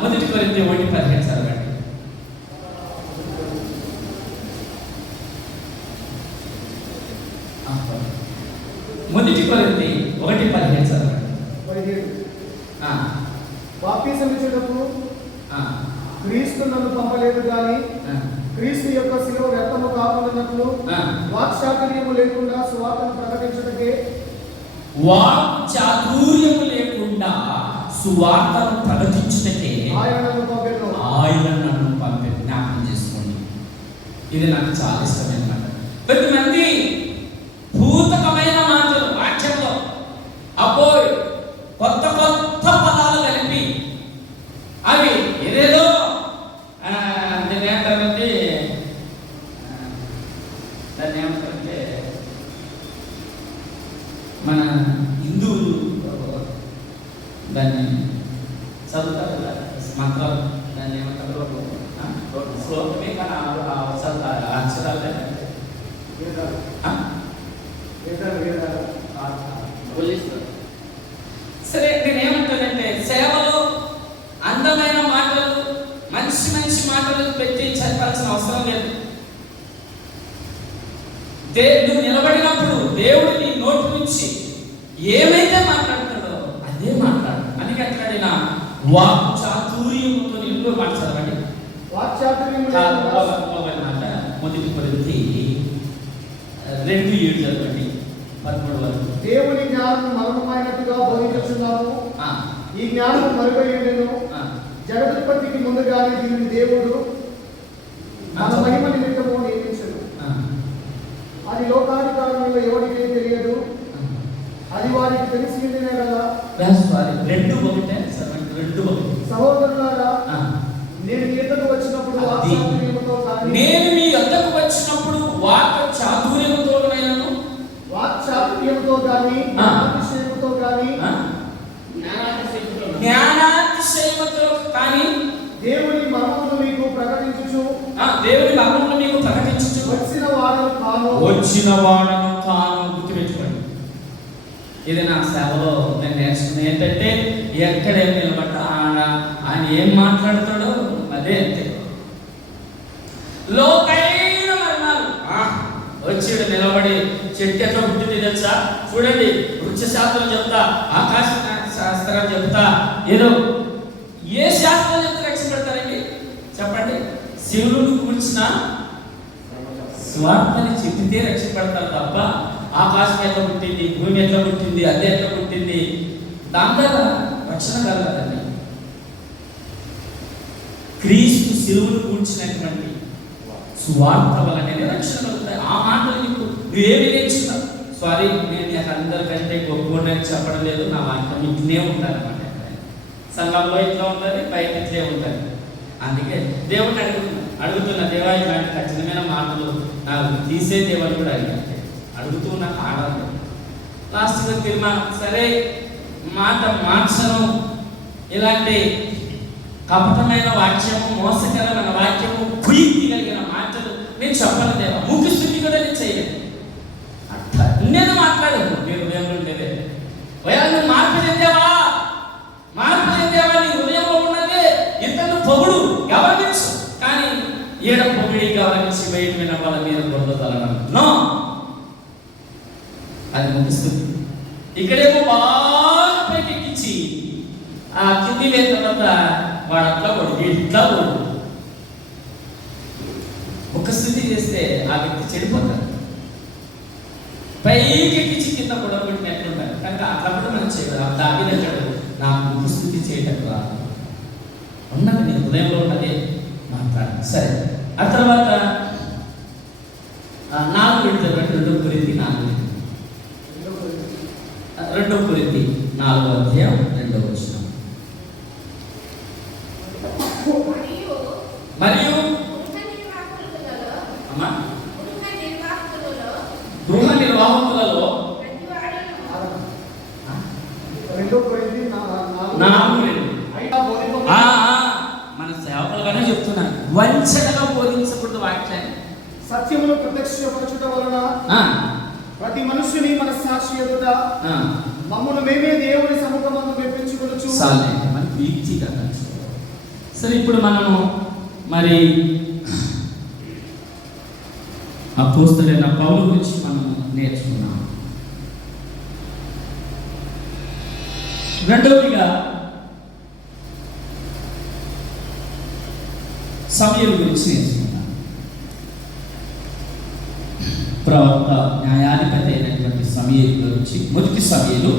1 కొరింథీ 1:15 చదవండి. మొదటి కొరింథీ 1:15 చదవండి. 17 బాప్తిసం ఇచ్చుటకు క్రీస్తు నన్ను పంపలేదు, కానీ క్రీస్తు యొక్క శిలువ వ్యర్థము కాకుండానట్లు వాక్చాతుర్యము లేకుండా సువార్తను ప్రకటించుటకే. వాక్చాతుర్యము లేకుండా సువార్తను ప్రకటించుటకే ఆయన నన్ను పంపెను. జ్ఞాపకం చేసుకోండి. ఇది నాకు చాలా ఇష్టమైన మాట. కొద్దిమంది భూతకమైన మాటలు వాక్యంలో అబ్బోయ్ కొత్త కొత్త పదాలు కలిపి అవి ఏదేదో ఏమంటారంటే దాన్ని ఏమంటారంటే మన హిందువులు దాన్ని చదువుతారు కదా మంత్రాలు, దాన్ని ఏమంటారు శ్లోకమే కానీ అక్షరాలు సరే. నేనేమంటానంటే సేవలో అందమైన మాటలు, మంచి మంచి మాటలు పెట్టి చెప్పాల్సిన అవసరం లేదు. నువ్వు నిలబడినప్పుడు దేవుడు నీ నోటి నుంచి ఏమైతే మాట్లాడతాడో అదే మాట్లాడు. అందుకే అట్లాడిన వాక్ చాతుర్యముతో నిండు మాట్లాడమండి. మొదటి కొరింథీ 2:7 చదవండి 13 వరకు. దేవుని జ్ఞానం మర్మమైనట్టుగా బోధించుచున్నాము, ఈ జ్ఞానం మరుగైండెను. జగదుత్పత్తికి ముందుగానే దీనిని దేవుడు మన మహిమ నిమిత్తము నియమించెను. అది లోకాధికారంలో ఎవరికీ తెలియదు, అది వారికి తెలిసిందే కదా. సహోదరులారా, నేను మీ యొద్దకు వచ్చినప్పుడు వాక్ చాతుర్యముతోనైనను వాక్చాతుర్యముతో గాని అతిశయముతో గాని జ్ఞానాతిశయముతో కానీ దేవుని మర్మమును మీకు ప్రకటించుచు వచ్చిన వాడను తాను గుర్తుపెట్టుకోండి. ఇది నా సేవలో నేను నేర్చుకున్న ఏంటంటే ఎక్కడేం నిలబడ్డా ఆయన ఏం మాట్లాడతాడో అదే అంతే. లోకైన మరణాలు వచ్చి నిలబడి చెట్టు ఎట్లా పుట్టింది తెలుసా చూడండి, వృక్ష శాస్త్రం చెప్తా, ఆకాశ శాస్త్రం చెప్తా, ఏదో ఏ శాస్త్రం చెప్తే రక్షించబడతారండి చెప్పండి? శివుని కూర్చిన స్వార్థని చెప్పితే రక్షించబడతారు తప్ప ఆకాశం ఎట్లా పుట్టింది, భూమి ఎట్లా పుట్టింది, అది ఎట్లా పుట్టింది, దాని ద్వారా రక్షణ కలగదండి. క్రీస్తు శిలువను కూర్చున్నటువంటి స్వార్థ వలనే రక్షణ కలుగుతాయి. ఆ మాటలు నువ్వేమి నేర్చుకున్నావు? సారీ, నేను నాకు అందరికంటే గొప్పని చెప్పడం లేదు, నా వాక్యం ఇట్లనే ఉంటాను అన్నమాట. సంఘంలో ఇట్లా ఉంటుంది, బయట ఇట్లే ఉంటుంది. అందుకే దేవుడిని అడుగుతున్న దేవా ఇలాంటి కఠినమైన మాటలు నాకు తీసే దేవుని కూడా అడుగుతూ నాకు ఆనందం. లాస్ట్గా తీర్మానం, సరే మాట మార్చను, ఇలాంటి కపటమైన వాక్యము, మోసకరమైన వాక్యము, కుయుక్తి కలిగిన మాటలు నేను చెప్పను దేవా, ముఖ్య స్థితి కూడా నేను చేయలేదు. అట్లా నేను మాట్లాడదు మీరు ఉండేదే నువ్వు మార్పు చెందావా, మార్పు చెందావా, నీ హృదయంలో ఉన్నదే ఇతను పొగుడు గమనించు, కానీ ఈడ పొగిడి గమనించి బయట విన్న వాళ్ళ మీద గొడవతలనం నో, అది ముగిస్తుంది. ఇక్కడేమో బాగా పైకెక్కించి ఆ కింది వేసిన తర్వాత వాడు అట్లా కొడు ఇట్లా కొడు ఒక స్థితి చేస్తే ఆ వ్యక్తి చెడిపోతాడు. పైకి ఎక్కించి కింద కూడా పెట్టినట్లుంటారు. కనుక అట్లా కూడా మనం చేయడం దాగినట్టు నాకు స్థితి చేయటం రాదు, ఉన్నది నీ హృదయంలో ఉన్నదే మాట్లాడాలి. సరే, ఆ తర్వాత 4 విడతలు 2 కొరింథీ 4 అధ్యాయం 2వ వచనం. మరియు గృహ నిర్వాహకులలో మన సేవకులుగానే చెప్తున్నాను, వంచనగా బోధించకూడదు వాక్యాన్ని. సత్యమును ప్రత్యక్షపరచుట వలన ప్రతి మనుషుని మన సాక్షి ఎదుట మమ్మల్ని మేమే దేవుని సముఖమందు మెప్పించుకొనుచు. మనకి యుక్తి కదా. సరే, ఇప్పుడు మనము మరి అపోస్తలుడైన పౌలు గురించి మనం నేర్చుకున్నాం. రెండవదిగా సమయల గురించి నేర్చుకున్నాం. ప్రవక్త న్యాయాధిపతి అయినటువంటి సమయలు గురించి. మొదటి సమయలు,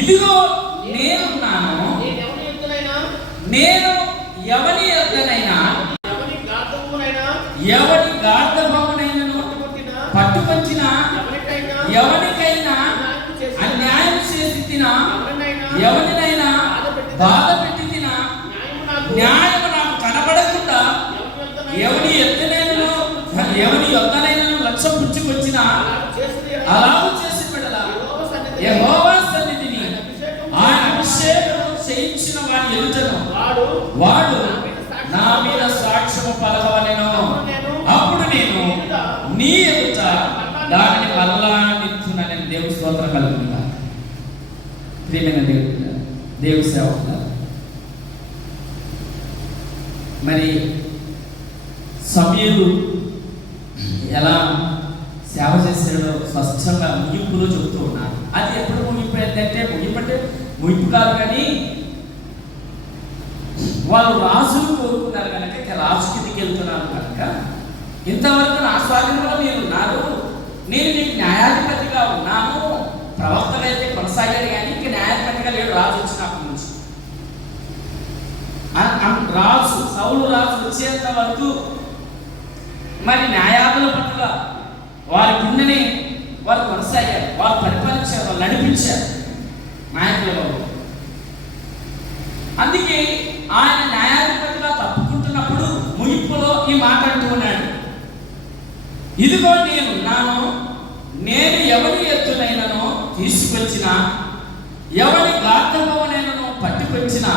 ఇదిగో నేనున్నాను, నేను ఎవని యొద్దనైనా ఎవని గార్ధభమునైనా ఎవరికైనా అన్యాయం చేసి తినా, ఎవరినైనా బాధ పెట్టి తినా, న్యాయం నాకు కనబడకుండా ఎవరి యొద్దనైనా లక్ష్యం పుచ్చుకొచ్చినా అలాగూ చేసి పెడలా యెహోవా సన్నిధిని ఆయన అభిషేకం చేయించిన వాడి ఎదుటను వాడు నా మీద సాక్ష్యము పలకవలెను. అప్పుడు నేను నీ ఎదుట దానిని మళ్ళా నిత్తునని దేవుని స్తోత్రం కలుగుతుందా. ప్రియమైన దేవుని సేవకులారా, మరి సమీరు ఎలా సేవ చేసాడో స్పష్టంగా ముగింపులో చెబుతూ ఉన్నాడు. అది ఎప్పుడు ముగింపు ఏంటంటే, ముగింపు అంటే ముగింపు కాదు, కానీ వాళ్ళు రాజులు కోరుకున్నారు కనుక రాజు కిందికి వెళ్తున్నారు కనుక, ఇంతవరకు నా స్వాధీనంలో మీరు ఉన్నారు, నేను నీకు న్యాయాధిపతిగా ఉన్నాను. ప్రవక్తగా అయితే కొనసాగాడు కానీ ఇంక న్యాయాధిపతిగా లేడు రాజు వచ్చినప్పటి నుంచి. రాజు సౌలు రాజు వచ్చేంత వరకు మరి న్యాయాధుల పట్ల వారి కిందనే వారు కొనసాగారు, వారు పరిపాలించారు, వాళ్ళు నడిపించారు నాయకులలో. అందుకే ఆయన న్యాయాధిపతిగా తప్పుకుంటున్నప్పుడు ముగింపులో ఈ మాట అంటూ ఉన్నాడు, ఇదిగో నేనున్నాను, నేను ఎవరి ఎత్తునైనను తీసుకొచ్చినా, ఎవరి గార్ధభవనైనను పట్టుకొచ్చినా,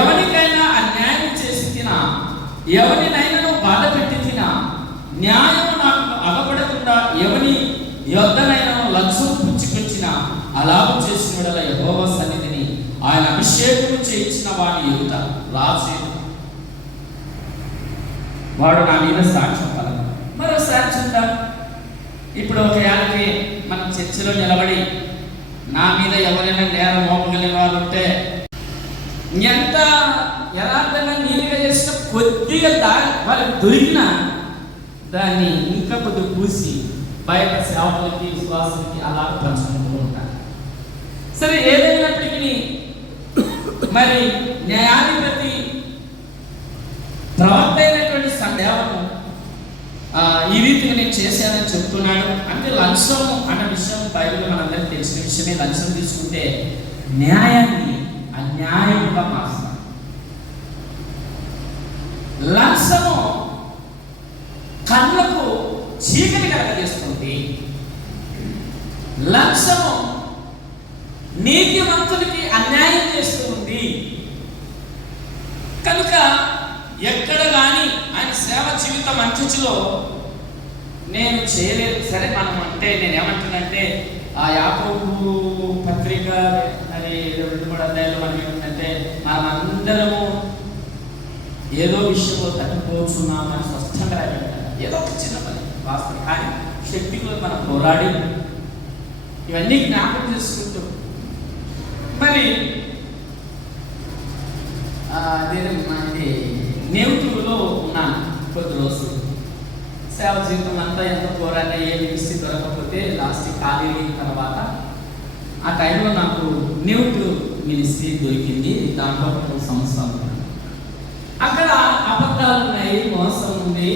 ఎవరికైనా అన్యాయం చేసి తినా, ఎవరినైనాను బాధ పెట్టి తినా, న్యాయము నాకు అగపడకుండా ఎవరి యొద్దనైనాను లక్ష్యం పుచ్చుకొచ్చినా, అలాగూ చేసిన వాడల యెహోవా సన్నిధిని ఆయన అభిషేకము చేయించిన వాడి ఎదుట రాజు వాడు నా మీద సాక్ష్యం పలక. మరోసారి చూద్దాం. ఇప్పుడు ఒక యాలకి మనం చర్చిలో నిలబడి నా మీద ఎవరైనా నేరం మోపగలిగిన వాళ్ళు ఉంటే ఎంత యథార్థంగా నీతిగా చేసిన కొద్దిగా వాళ్ళకి దొరికిన దాన్ని ఇంకా కొద్దిగా పూసి బయట సేవకులకి విశ్వాసాలకి అలా పంచుకుంటూ ఉంటారు. సరే, ఏదైనప్పటికీ మరి న్యాయాధిపతి ప్రవక్త అయినటువంటి సందేహము ఈ రీతిగా నేను చేశానని చెప్తున్నాడు. అంటే లంచం అన్న విషయం బైబిల్లో మనందరికీ తెలిసిన విషయమే. లంచం తీసుకుంటే న్యాయాన్ని అన్యాయంగా మారుస్తాం. లంచము కళ్ళకు చీకటి కలగజేస్తుంది. లంచము నీతివంతులకి అన్యాయం చేస్తుంది. కనుక ఎక్కడ కానీ ఆయన సేవ జీవితం అంచులో నేను చేయలేదు. సరే, మనం అంటే నేను ఏమంటున్నానంటే ఆ యాకోబు పత్రిక మరి 2-3 అధ్యాయాలు మనం ఏమంటే మనం అందరము ఏదో విషయంలో తట్టుకోవచ్చున్నామని స్పష్టంగా రాయబడ్డారు. ఏదో ఒక చిన్న పని వాస్తవం, కానీ శక్తిలో మనం పోరాడి ఇవన్నీ జ్ఞాపకం చేసుకుంటూ మరి నేవుతులో ఉన్నాను కొద్ది రోజులు. సేవ జీవితం అంతా ఎంత పోరాడినా ఏ మినిస్ట్రీ దొరకకపోతే లాస్ట్ ఖాళీ అయిన తర్వాత ఆ టైంలో నాకు నేవుటు మినిస్ట్రీ దొరికింది. దాంట్లో 3 సంవత్సరాలు అక్కడ అబద్ధాలు ఉన్నాయి, మోసం ఉంది.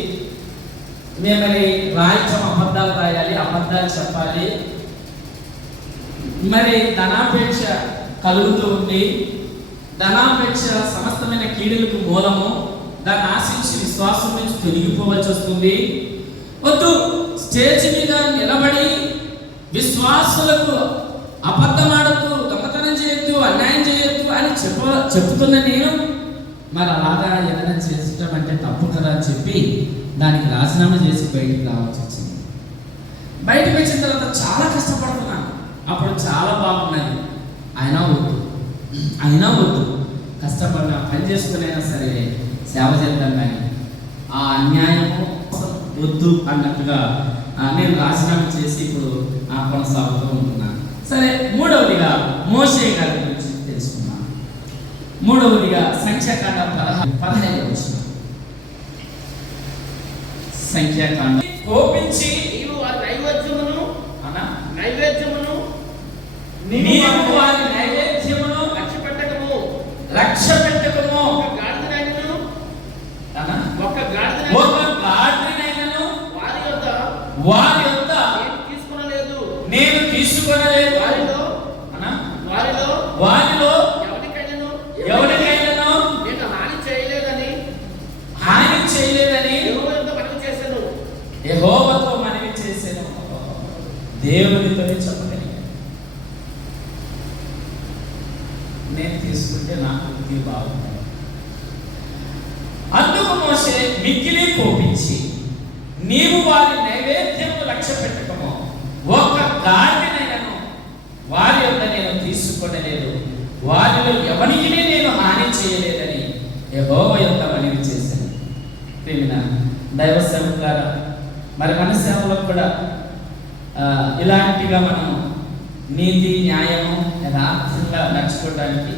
మేము మరి రాయటం అబద్ధాలు రాయాలి, అబద్ధాలు చెప్పాలి, మరి ధనాపేక్ష కలుగుతూ ఉంది. ధనాపేక్ష సమస్తమైన కీడులకు మూలము. దాన్ని ఆశించి విశ్వాసం నుంచి తొలగిపోవలసి వస్తుంది. వద్దు, స్టేజ్ మీద నిలబడి విశ్వాసులకు అబద్ధమాడద్దు, దొంగతనం చేయొద్దు, అన్యాయం చేయొద్దు అని చెప్తున్న నేను మరి అలాగా ఏదైనా చేసటం అంటే తప్పు కదా అని చెప్పి దానికి రాజీనామా చేసి బయటికి రావాల్సి వచ్చింది. బయటకు వచ్చిన తర్వాత చాలా కష్టపడుతున్నాను. అప్పుడు చాలా బాగున్నది. అయినా వద్దు కష్టపడినా పని చేసుకునైనా సరే సేవ చేద్దాం, కానీ ఆ అన్యాయము వద్దు అన్నట్టుగా నేను రాజీనామా చేసి ఇప్పుడు కొనసాగుతూ ఉంటున్నాను. సరే, మూడవదిగా మోషే గారి గురించి తెలుసుకున్నాను. మూడవదిగా సంఖ్యాకాండం 15 వచ్చిన సంఖ్యాకాండం కోపించి నీవు వారి నైవేద్యమును నీవు వారి నైవేద్యమును లక్ష్య పెట్టకము ఒక గాడిదనైనను వారి యొద్ద తీసుకొనలేదు. నేను తీసుకొనలేదు. వారిలో ఎవరికైనాను నేను హాని చేయలేదని యెహోవాతో మనవి చేశాను. దేవునితోనే చెప్పగలిగాను. నేను తీసుకుంటే నాకు బుద్ధి బాగుంది. అందుకు మోషే మిక్కిలి కోపించి, నీవు వారి నైవేద్యము లక్ష్య పెట్టకము, ఒక్క గాడిదనైనను వారి యొద్ద నేను తీసుకొనలేదు, వారిలో ఎవరికి నేను హాని చేయలేదని యెహోవా యొద్ద మనవి చేశాను. ప్రియమైన దైవ సేవకులారా, మరి మన సేవలో కూడా ఇలాంటిగా మనం నీతి న్యాయము యథార్థంగా నడుచుకోవడానికి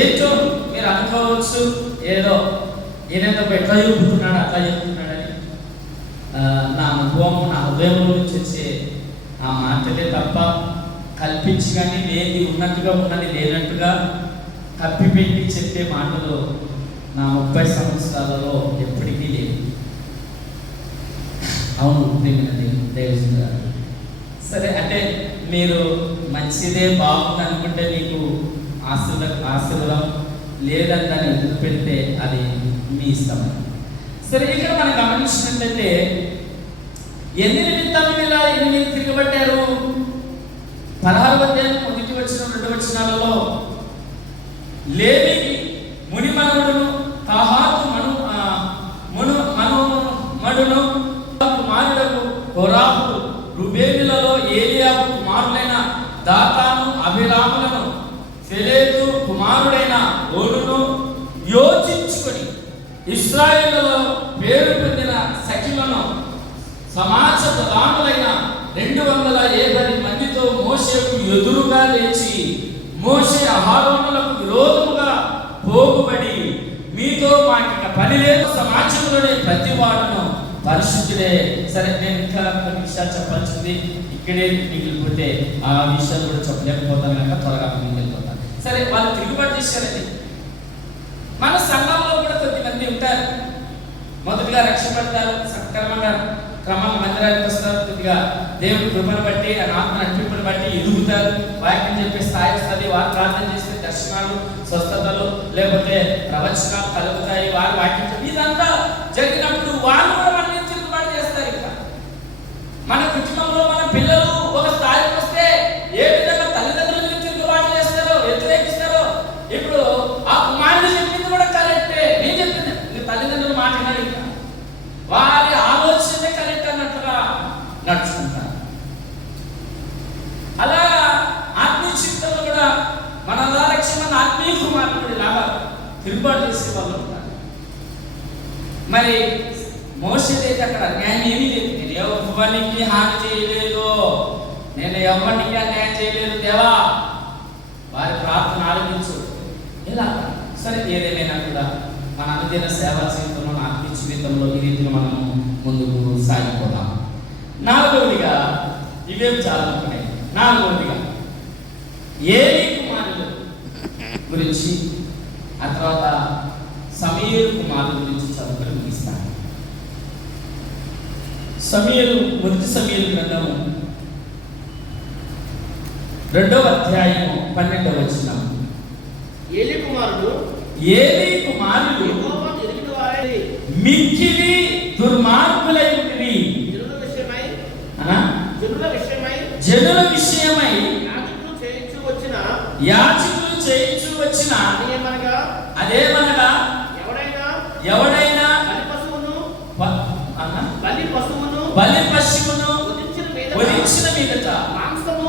ఏదో మీరు అనుకోవచ్చు, ఏదో ఏదైనా ఎట్లా చెబుతున్నాడు అట్లా చెబుతున్నాడని. నా అనుభవం, నా హృదయంలో నుంచి వచ్చే ఆ మాటలే తప్ప కల్పించి కానీ లేని ఉన్నట్టుగా ఉన్నది లేనట్టుగా కప్పిపెట్టి చెప్పే మాటలు నా 30 సంవత్సరాలలో ఎప్పటికీ లేదు. అవును దేవుడు. సరే, అంటే మీరు మంచిదే బాగుంది అనుకుంటే నీకు ఆశీర్వాదం లేదని దాన్ని ఎదురు పెడితే అది మీ ఇష్టం. సరే, ఇక్కడ మనం గమనించినట్లయితే ఎన్ని నిమిత్తాలు ఇలా 8 తిరగబడ్డారు. 16వ అధ్యాయం 1 వచనం 2 వచనాలలో లేవి మునిమనుడును కహాతు మనుమడును కుమారుడకు కొరాహు రుబేనులలో ఏలియాబు కుమారులైన దాతాను అభిరాములను ఫెలేతు కుమారుడైన ఓనును యోచించుకొని ఇశ్రాయేలులో పేరు పొందిన సఖిలను సమాజ ప్రధానులైన 250 మందితో మోషేకు ఎదురుగా లేచి, మోషే అహరోనులకు విరోధముగా పోగుబడి, మీతో మాకిక పని లేదు, సమాజంలోనే ప్రతి వాడును పరిశుద్ధుడే. సరే, నేను ఇంకా కొన్ని విషయాలు చెప్పాల్సింది ఇక్కడే మిగిలిపోతే ఆ విషయాలు కూడా చెప్పలేకపోతాను కనుక త్వరగా మిగిలిపోతాను. సరే, వాళ్ళు తిరుగుబాటు చేశారండి. మన సంఘంలో కూడా కొద్దిమంది ఉంటారు. మొదటిగా రక్షపడతారు, సక్రమంగా క్రమంగా మందిరానికి వస్తారు, కొద్దిగా దేవుడి కృపను బట్టి ఆత్మ నడిపింపును బట్టి ఎదుగుతారు, వాక్యం చెప్పే స్థాయి వస్తుంది, వారు ప్రార్థన చేస్తే దర్శనాలు, స్వస్థతలు, లేకపోతే ప్రవచనాలు కలుగుతాయి, వారు వాక్యం చెప్పి ఇదంతా జరిగినప్పుడు వాళ్ళు కూడా మన నుంచి తిరుగుబాటు చేస్తారు. ఇంకా మన కుటుంబంలో మన పిల్లలు ఒక స్థాయికి వస్తే ఏ విధంగా తల్లిదండ్రుల నుంచి తిరుగుబాటు చేస్తారో, వ్యతిరేకిస్తారో. ఇప్పుడు ఆ కుమారుడు చెప్పింది కూడా కరెక్టే, నేను చెప్పింది తల్లిదండ్రులు మాట్లాడారు, ఇంకా వారి ఆలోచనే కరెక్ట్ అన్నట్లుగా నడుచుకుంటారు. అలా ఆత్మీయ జీవితంలో కూడా మన లక్ష్యమైన ఆత్మీయ కుమారుడు లాగా తిరుగుబాటు చేసే వాళ్ళు ఉంటారు. మరి మోషేదైతే అక్కడ అన్యాయం ఏమీ లేదు. నేను ఎవరికి హాని చేయలేదు, నేను ఎవరికి అన్యాయం చేయలేదు దేవా, వారి ప్రార్థన ఆలకించు ఇలా. సరే, ఏదేమైనా కూడా మన అనుదిన సేవా జీవితంలో, ఆత్మీయ జీవితంలో ఈ రీతిలో మనము ముందుకు సాగిపోదాం. 4వదిగా ఇవేం చాలా ఉన్నాయి. 4వదిగా ఏలీ కుమారులు గురించి, ఆ తర్వాత సమూయేలు కుమారుల గురించి చదువుకొని ముగిస్తాను. మొదటి సమూయేలు గ్రంథము 2వ అధ్యాయము 12వ వచనం. ఏలీ కుమారుడు మిక్కిలి దుర్మార్గులై ఉండిరి, జనుల విషయమై యాజకులు చేయించు వచ్చిన అదేమనగా ఎవడైనా బలి పశువును వధించిన మీదట మాంసము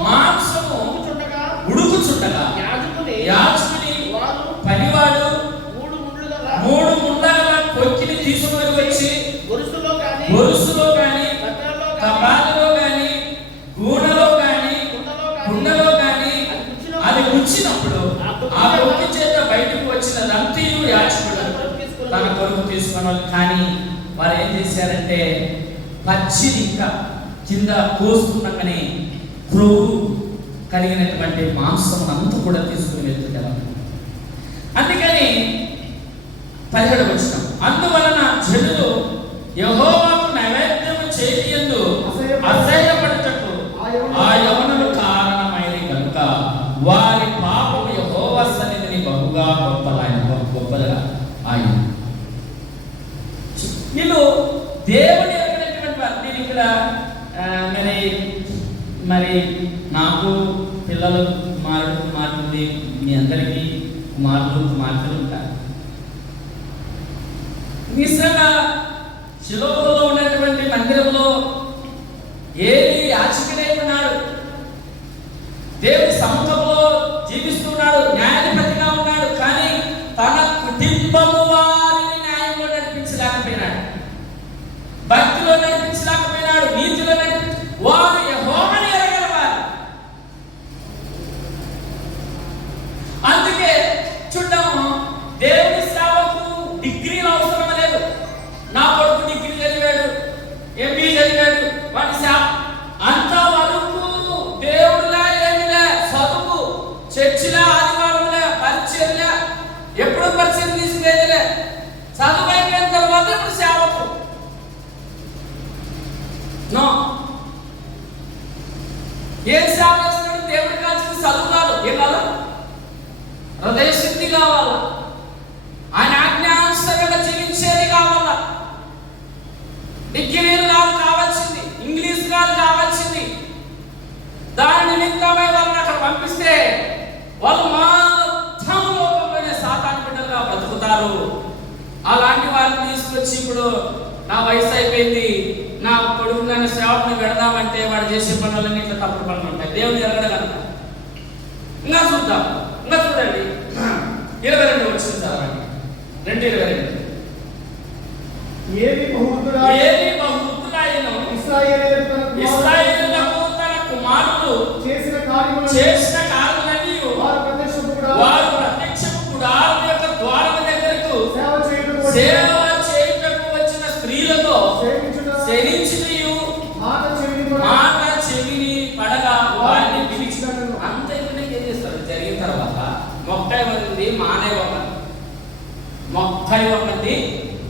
ఉడుకుచుండగా యాజకుని పనివాడు 3 ముండ్ల కొక్కిని తీసుకొని వచ్చి గొలుసులో గాని కపాలలో గాని గూడలో గాని కుండలో గాని అది ఉంచినప్పుడు ఆ కొక్కి చేత బయటకు వచ్చిన రంతియు యాజకుడు తన కొరకు తీసుకున్నారు. కానీ వారు ఏం చేశారంటే పచ్చిది ఇంకా కింద కోసుకున్నాకనే క్రొవ్వు కలిగినటువంటి మాంసం అంతా కూడా తీసుకుని వెళ్తుంటారు. అందుకని 17వ వచనం, అందువలన జనులు యెహోవాకు నైవేద్యము చేయనియందు అసహ్యపడుటకు ఆ యవన వారి పాపము యెహోవా సన్నిధిని బహుగా గొప్పగా ఆయన. వీళ్ళు దేవుని ఎరగనటువంటి వారు. నేను ఇక్కడ మరి నాకు పిల్లలు కుమారుతుంది, మీ అందరికీ కుమార్తెలు ఉంటారు. నిజంగా శిలోహులో ఉన్నటువంటి మందిరంలో ఏలి యాజకుడై ఉన్నాడు, దేవుడి సముఖంలో జీవిస్తున్నాడు, న్యాయాధిపతిగా ఉన్నాడు. కానీ తన కుటుంబము వారిని న్యాయంలో నడిపించలేకపోయినాడు, భక్తిలో నడిపించలేకపోయినాడు, నీతిలో వారు యెహోవాను ఎరగలవారు. అందుకే చూద్దాము, దేవుని సేవకు డిగ్రీలు అవసరం లేదు. నా కొడుకు డిగ్రీ చదివాడు, ఎంబీ చదివాడు, వాడి సేవ అంత వరకు దేవుడులా ఏమిలే, చదువు చర్చిలా, ఆదివారంలే, పరిచర్లే, ఎప్పుడు పరిచయం తీసుకునేదిలే. చదువు అయిపోయిన తర్వాత ఇప్పుడు సేవకు నో. ఏం సేవ చేస్తున్నాడు? దేవుడికి కావాల్సిన చదువు కాదు, ఏం కాదు, హృదయ శుద్ధి కావాలా, ఆయన ఆజ్ఞానుసారంగా జీవించేది కావాలా. డిగ్రీలు కావాల్సింది, ఇంగ్లీష్ కావాల్సింది. దాని నిమిత్తమై వాళ్ళని అక్కడ పంపిస్తే వాళ్ళు మొత్తం లోకంలోనే సాతాను బిడ్డలుగా బ్రతుకుతారు. అలాంటి వారిని తీసుకొచ్చి ఇప్పుడు నా వయసు అయిపోయింది, నా కొడుకు నన్ను సేవకుని పెడదామంటే వాడు చేసే పనులన్నీ ఇట్లా తప్పుడు పనులు ఉంటాయి. దేవుని ఎరగడ కనుక ఇంకా చూద్దాం. ఇంకా చూడండి 22 వచ్చింది చదవండి. 2:22. ఏలి బహుమతుడాయను ఇశ్రాయేలులకు తన కుమారులు చేసిన కార్యములన్నీ వారు ప్రత్యక్షపు గుడారము యొక్క ద్వారము దగ్గరకు సేవ చేయుటకు వచ్చిన స్త్రీలతో సేవించుటయు మాట చెవిని పడగా వారిని పిలిచినను. అంత ఏం చేస్తారు? జరిగిన తర్వాత మొక్కై ఉంది, మానే ఒకటి, మొక్కై ఒకటి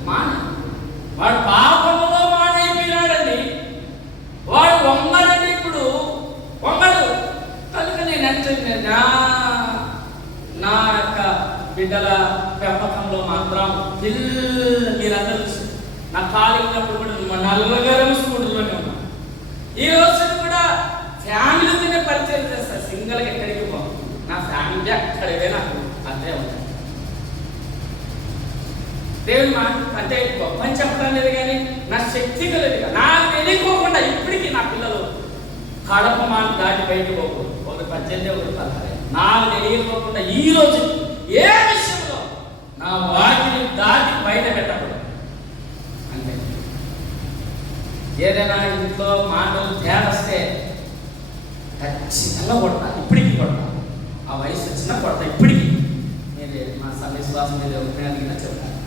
మాన. వాడు పాపములో మానైపోయినాడండి, వాడు వంగడండి. ఇప్పుడు వంగడు కనుక నేను నా యొక్క బిడ్డల పెంపకంలో మాత్రం మీరందరూ నా ఖాళీ ఉన్నప్పుడు కూడా నలుగురు స్కూటర్లోనే ఉన్నా. ఈ రోజు కూడా ఫ్యామిలీతోనే పరిచయం చేస్తారు, సింగిల్గా ఎక్కడికి పో. నా ఫ్యామిలీ అక్కడికే నాకు అంతే ఉంటాయి. దేవుని మాట అంటే గొప్పని చెప్పడం లేదు, కానీ నా శక్తి కలదుగా నాకు తెలియకోకుండా ఇప్పటికీ నా పిల్లలు కడప మాట దాటి బయటకు పోకూడదు. ఒకరు 18 ఒకరు 16. నాకు తెలియకోకుండా ఈ రోజు ఏ విషయంలో నా వాటిని దాటి బయట పెట్టకూడదు. అంటే ఏదైనా ఇంట్లో మాటలు తేడస్తే ఖచ్చితంగా కొడతాను, ఇప్పటికీ కొడతాను. ఆ వయసు వచ్చినా కొడతా ఇప్పటికీ. నేను మా విశ్వాసం మీద అడిగినా చెప్తాను.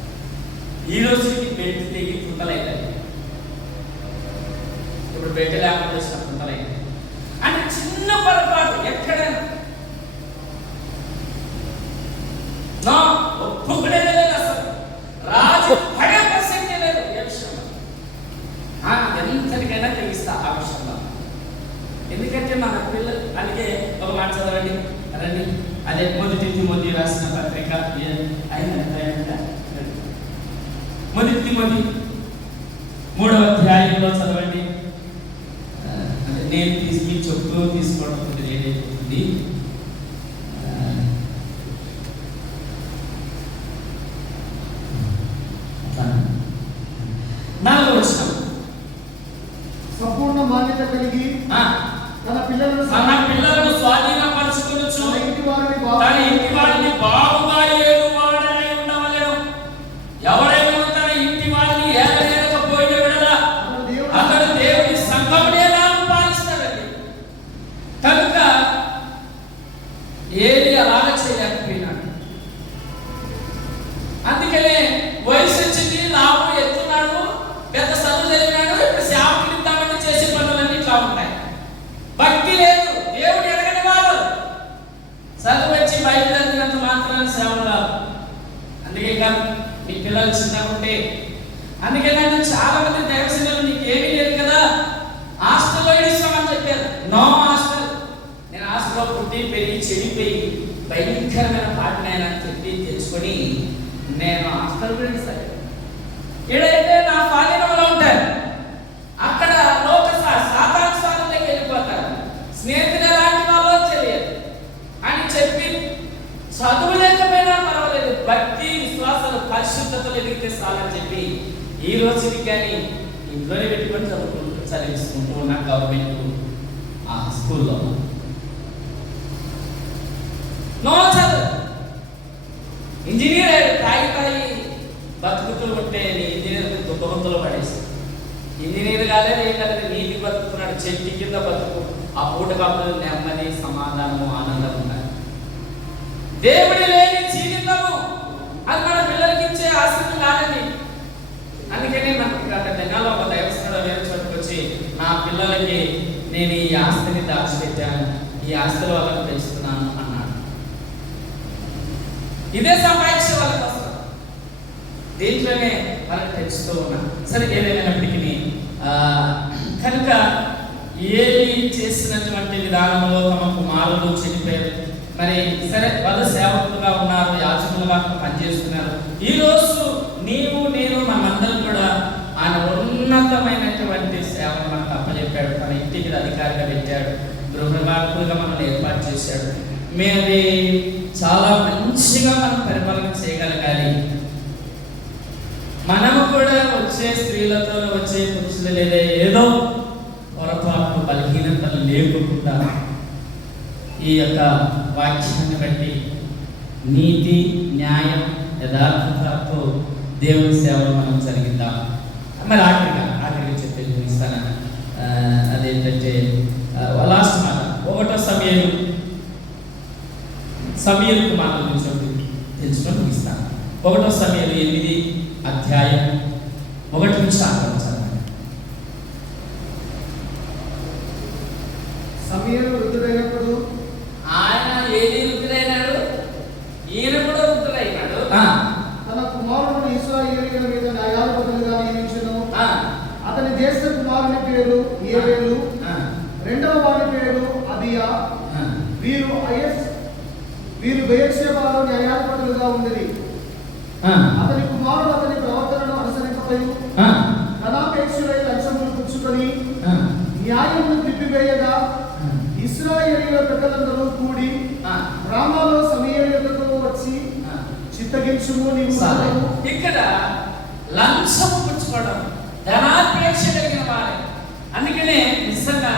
ఈ రోజుకి బెల్ట్ తెగి కుంటలైతాయి, ఇప్పుడు బెల్ట్ లేకుండా వచ్చిన కుంటలైతాయి. అంటే చిన్న పొరపాటు ఎక్కడైనా ఒప్పుకునే లేదు, అసలు రాజు పడే ప్రసక్తే లేదు. ఏ విషయంలో ఎంతటికైనా తెగిస్తా ఆ విషయంలో. ఎందుకంటే మన పిల్లలు అందుకే ఒక మాట చదవండి రండి. అదే మొదటి తిమోతి రాసిన పత్రిక 3వ అధ్యాయంలో చదవండి. నేను మీరు చెప్తూ తీసుకోవడం లేట్ అయిపోతుంది. 4వ వచనం. సంపూర్ణ మాన్యత కలిగి తన పిల్లలను స్వాధీనపరచుకొనుచు తన ఇంటి వారిని బాగుగా ఏలువాడనై ఉండవలెను. ఎవరైనా తన ఇంటి వారిని ఏలలేకపోయిన విడల అతడు దేవుని సంఘమునే పాలిస్తాడండి. కనుక ఏలి అలాగ చేయలేకపోయినాడు. అందుకనే వయసు వచ్చింది, లాభం ఎత్తున్నాడు, పెద్ద చదువు చదివినాడు, ఇప్పుడు సేవకులు ఇద్దామని చేసే పనులన్నీ ఇట్లా ఉంటాయి. భక్తి లేదు, దేవుడు ఎరగని వారు. చదువు వచ్చి బయట చదివినంత మాత్రాన్ని సేవలు రాదు. అందుకే కాదు మీ పిల్లలు చిన్నగా ఉంటే, అందుకే నన్ను చాలా మంది దేవసేనలు నీకు ఏమీ లేదు కదా హాస్టల్లో ఇస్తామని చెప్పారు. No hostel. నేను హాస్టల్లో పుట్టి పెరిగి చెడిపోయి భయంకరమైన పాటనైనా చెప్పి తెచ్చుకొని నేను హాస్టల్ ఫ్రెండ్స్ ఏడైతే నా స్వాధీనంలో ఉంటారు, అక్కడ లోక సాతానుసారంలోకి వెళ్ళిపోతారు. స్నేహితులు ఎలాంటి వాళ్ళో తెలియదు అని చెప్పి చదువు లేకపోయినా పర్వాలేదు, భక్తి విశ్వాసాలు పరిశుద్ధతలు ఎదిగితే చాలని చెప్పి ఈ రోజుకి కానీ ఇంట్లోనే పెట్టుకొని చదివించుకుంటూ ఉన్న గవర్నమెంట్ ఆ స్కూల్లో నో చదువు. ఇంజనీర్ అయ్యాడు, తాగి బతుకుతూ ఉంటే ఇంజనీర్ దుఃఖంతులో పడేసి ఇంజనీర్ కాలేదు, ఏం కాలేదు, నీటి బతుకుతున్నాడు, చెట్టు కింద బతుకు. ఆ పూట కప్పులు నెమ్మది, సమాధానము, ఆనందం ఉన్నాయి. దేవుడి లేని జీవితము అది మన పిల్లలకి ఇచ్చే ఆశలు కాదండి. అందుకని నాకు తెనాల్లో ఒక దైవస్థుడు వేరే చోటుకు వచ్చి నా పిల్లలకి నేను ఈ ఆస్తిని దాచిపెట్టాను, ఈ ఆస్తిలో వాళ్ళని పెంచుతున్నాను అన్నాడు. ఇదే సంపాదించే వాళ్ళకి వస్తారు, దీంట్లోనే వాళ్ళని పెంచుతూ ఉన్నాను. సరే ఏదైనప్పటికీ కనుక ఏలి చేసినటువంటి విధానంలో తమ కుమారులు చనిపోయారు. మరి సరే వాళ్ళు సేవకులుగా ఉన్నారు, యాజకులుగా పనిచేస్తున్నారు. ఈరోజు నీవు నేను మనమందరం కూడా ఆయన ఉన్నతమైనటువంటి సేవను మనకు అప్పచెప్పాడు. తన ఇంటికి అధికారిగా పెట్టాడు, గృహభాగులుగా మనల్ని ఏర్పాటు చేశాడు. మేది చాలా మంచిగా మనం పరిపాలన చేయగలగాలి. మనము కూడా వచ్చే స్త్రీలతో వచ్చే పురుషులు లేదా ఏదో పొరపాటు బలహీనతలు లేకుండా ఈ యొక్క వాక్యాన్ని బట్టి నీతి, న్యాయం, యథార్థతతో దేవుని సేవలు మనం జరిగిద్దాం. మరి ఆఖరిగా చెప్పేది ముగిస్తాను. అదేంటంటే లాస్ట్ మాట 1 సమూయేలు మాట నుంచి తెలుసుకొని ముగిస్తాను. 1 సమూయేలు 8 అధ్యాయం 1 నుంచి ఆరంభించాలి. సమూయేలు వృద్ధుడైనప్పుడు ఆయన ఏది వృద్ధుడైనాడు, ఈయన కూడా వృద్ధుడైనాడు. తన కుమారుడు ఇశ్రాయేలీయుల మీద న్యాయాధిపతులుగా నియమించెను. అతని జ్యేష్ఠ కుమారుని పేరు ఏబేలు, రెండవ వాడి పేరు అబియా. వీరు బెయేర్షెబాలో న్యాయాధిపతులుగా ఉండేది. అతని కుమారుడు అతని ప్రవర్తనను అనుసరింపబోయి ధనాపేక్షులై లంచములు పుచ్చుకొని న్యాయమును తిప్పివేయగా ఇశ్రాయేలీయుల పెద్దలందరూ కూడి రామాలో సమూయేలు యొద్దకు వచ్చి చిత్తగించుము నీవు. ఇక్కడ లంచము పుచ్చుకోవడం, ధనాపేక్ష కలిగిన వారే. అందుకనే నిజంగా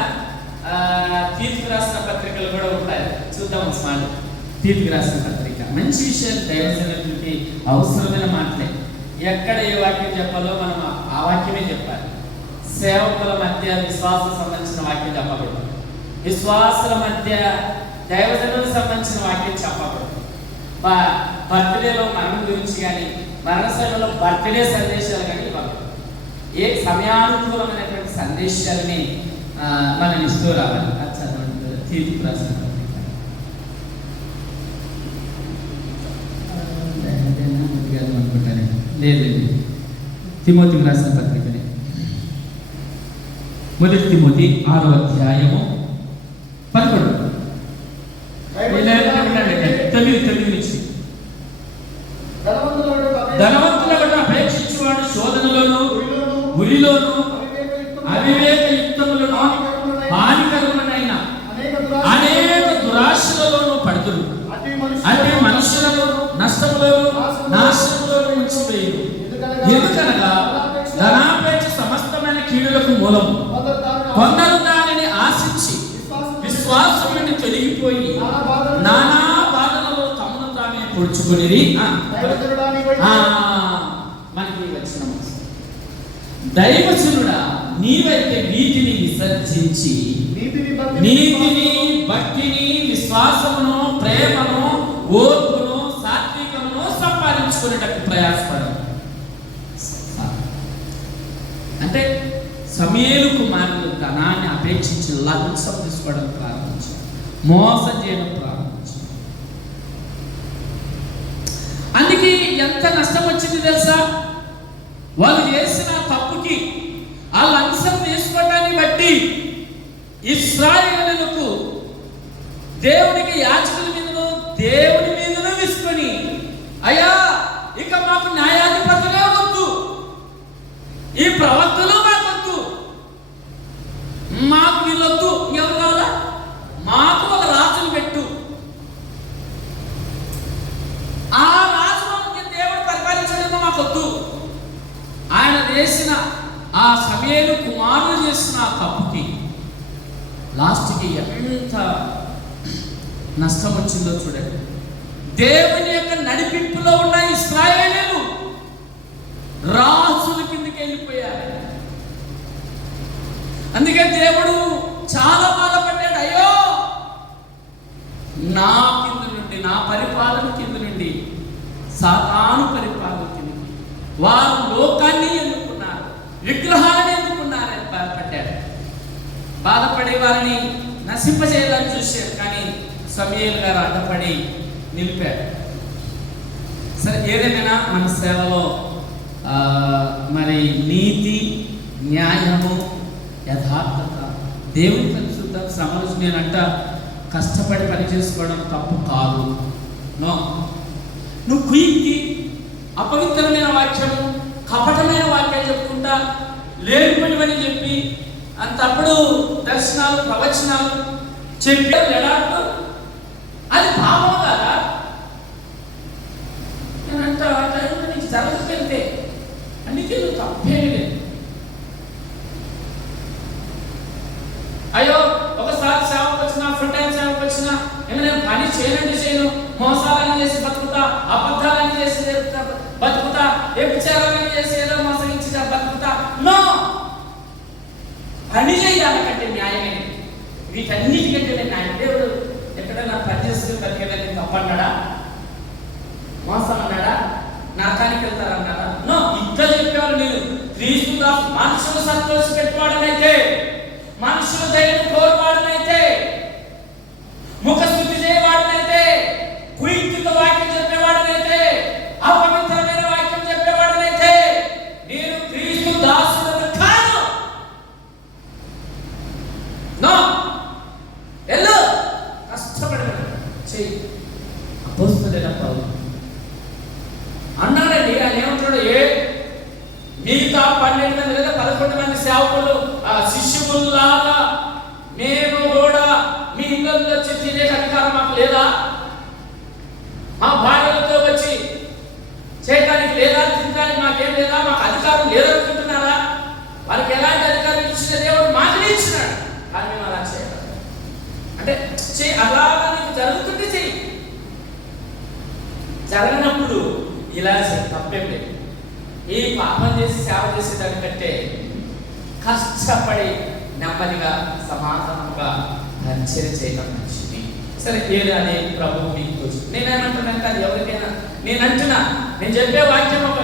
తీర్పు రాసిన పత్రికలు కూడా ఉంటాయి, చూద్దాం. స్మార్ట్ తీర్పు రాసిన పత్రిక మంచి విషయాలు, దైవజనులకి అవసరమైన మాటలే. ఎక్కడ ఏ వాక్యం చెప్పాలో మనం ఆ వాక్యమే చెప్పాలి. సేవకుల మధ్య విశ్వాసం సంబంధించిన వాక్యం చెప్పకూడదు, విశ్వాసుల మధ్య దైవజనులకు సంబంధించిన వాక్యం చెప్పకూడదు. బర్త్డేలో మరణం గురించి కానీ, మరణశైలిలో బర్త్డే సందేశాలు కానీ ఇవ్వకూడదు. ఏ సమయానుకూలమైనటువంటి సందేశాలని మనం ఇస్తూ రావాలి. అది చదవండి. తీర్పు రాసిన అనుకుంటాను. లేదు, తిమోతికి రాసిన పత్రికనే 1 తిమోతి 6వ అధ్యాయము 11. 9 నుంచి ధనవంతులను అపేక్షించువాడు శోధనలోను, ఉరిలోను, అవివేకయుక్తములను, హానికరములైన అనేక దురాశలలోను పడుతురు. అట్టి మనుషులను నష్టములను, నాశనములను ఉంచివేయును. ఎందుకనగా ధనాపేక్ష సమస్తమైన కీడులకు మూలము. కొందరు దానిని ఆశించి విశ్వాసం నుండి తొలగిపోయి నానా బాధలలో తమను తామే పొడుచుకుని మనకి వచ్చిన దైవజనుడా, నీవైతే వీటిని విసర్జించి నీతిని, భక్తిని, విశ్వాసమును, ప్రేమను, ఓర్పును, సాత్వికమును సంపాదించుకునేటప్పుడు ప్రయాసపడము. అంటే సమూయేలు కుమారులు ధనాన్ని అపేక్షించి లంచం తీసుకోవడం ప్రారంభించారు, మోసం చేయడం ప్రారంభించారు. అందుకే ఎంత నష్టం వచ్చింది తెలుసా? వాళ్ళు చేసిన తప్పుకి, ఆ లంచం తీసుకోవడాన్ని బట్టి ఇశ్రాయేలులకు దేవునికి యాజకుల మీదను దేవుని మీదను విసుకొని, అయ్యా ఇక మాకు న్యాయాధిపతులే వద్దు, ఈ ప్రవక్తలు మాకొద్దు, మాకు వీళ్ళొద్దు, ఎవరు కావాలా, మాకు ఒక రాజును పెట్టు. ఆ రాజు దేవుడు పరిపాలించడం మాకొద్దు. ఆయన చేసిన ఆ సమయలు కుమారులు చేసిన ఆ తప్పుకి లాస్ట్కి ఎంత నష్టం వచ్చిందో చూడండి. దేవుని యొక్క నడిపింపులో ఉన్న ఇశ్రాయేలీయులు రాజుల కిందకి వెళ్ళిపోయారు. అందుకే దేవుడు చాలా బాధపడ్డాడు. అయ్యో, నా కింద నుండి, నా పరిపాలన కింద నుండి సాతాను పరిపాలన కిందకి వారు లోకాన్ని ఎన్నుకున్నారు, విగ్రహాలను ఎన్నుకున్నారని బాధపడ్డాడు. బాధపడి వారిని నశింపజేయాలని చూశాడు, కానీ సమూయేలు గారు అడ్డపడి నిలిపాడు. సరే, ఏదేమైనా మన సేవలో మరి నీతి, న్యాయము, యథార్థత, దేవుని పరిశుద్ధ శ్రమలు నేనంట కష్టపడి పని చేసుకోవడం తప్పు కాదు. నో, నువ్వు కుయికి అపవిత్రమైన వాక్యము, కపటమైన వాక్యాలు చెప్పుకుంటా లేనిపోయివని చెప్పి అంతప్పుడు దర్శనాలు, ప్రవచనాలు చెప్పే ఎడాట్లు అది పాపం కదా. నేనంట ఆ టైంలో నీకు జరగకపోతే అందుకే నువ్వు తప్పేమి లేదు. అయ్యో, ఒకసారి సేవకు వచ్చినా, ఫుల్ టైం సేవకు వచ్చినా, ఏమైనా పని చేయను, మోసాలని చేసి బతుకుతా, అబద్ధాలని చేసి బతుకుతా, వ్యభిచారాలని చేసి ఏదో మోసగించి బతుకుతా. నో, పని చేయాలకంటే న్యాయమే. వీటన్నిటికంటే న్యాయం. దేవుడు ఎక్కడైనా పని చేసుకుని బతికేదని తప్పన్నాడా, మోసం అన్నాడా, నరకానికి వెళ్తారన్నాడా? నో, ఇంకా చెప్పేవారు నేను క్రీస్తు మనుషులు సంతోష పెట్టుకోవడమైతే, మనుషులు దయను కోరువాడమైతే, ముఖస్థుతి చేయవాడమైతే, కుయుక్తితో వాక్యం చెప్పేవాడమైతే, అపవిత్రమైన వాక్యం చెప్పేవాడమైతే నేను క్రీస్తు దాసులను కాను. నో, ఎల్లు కష్టపడదు చెయ్యి. అపోస్తలుడైన పౌలు అన్నాడండి. ఆయన ఏమంటాడు, మిగతా 12 మంది లేదా 11 మంది సేవకులు శిష్యులాగా మేము కూడా మీ ఇళ్ళల్లో వచ్చి తినే అధికారం మాకు లేదా? మా భార్యలతో వచ్చి చేయడానికి లేదా? తినడానికి మాకేం లేదా? మాకు అధికారం లేదనుకుంటున్నారా? వారికి ఎలాంటి అధికారం ఇచ్చిన దేవుడు మాకు ఇచ్చినాడు, కానీ మేము అలా చేయాలి అంటే అలాగా నీకు జరుగుతుంటే చెయ్యి, జరగనప్పుడు ఇలా తప్పేం లేదు. ఈ పాపం చేసి సేవ చేసేదానికంటే కష్టపడి నెమ్మదిగా సమాధానంగా పరిచయం చేయడం మంచిది. సరే, ఏదని ప్రభు మీకు నేనేమంటున్నాను, అది ఎవరికైనా నేను చెప్పే వాక్యం ఒక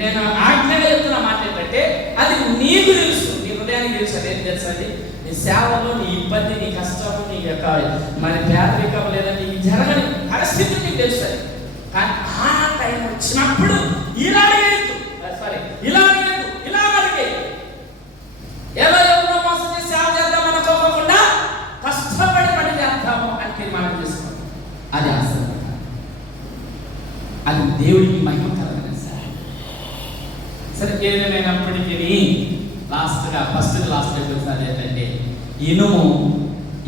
నేను ఆజ్ఞగా చెప్తున్న మాట ఏంటంటే అది నీకు తెలుసు, నీ హృదయానికి తెలుసు. అదేం తెలుసు? అది నీ సేవలో నీ ఇబ్బంది, నీ కష్టము, నీ యొక్క మరి పేదరికం లేదా నీకు జరగని పరిస్థితి నీకు తెలుస్తుంది. కానీ ఆ టైం వచ్చినప్పుడు ఇలాగే ఏదో ఎవరో మోసం చేసి సేవ చేద్దాం అనుకోకుండా కష్టపడి పని చేద్దాము అని తీర్మానం చేసుకోండి. అది ఆశ్రమ, అది దేవుడికి మహిమకరమైన సేవ. సరే, ఏదేమైనప్పటికీ లాస్ట్గా చెప్తారు ఏంటంటే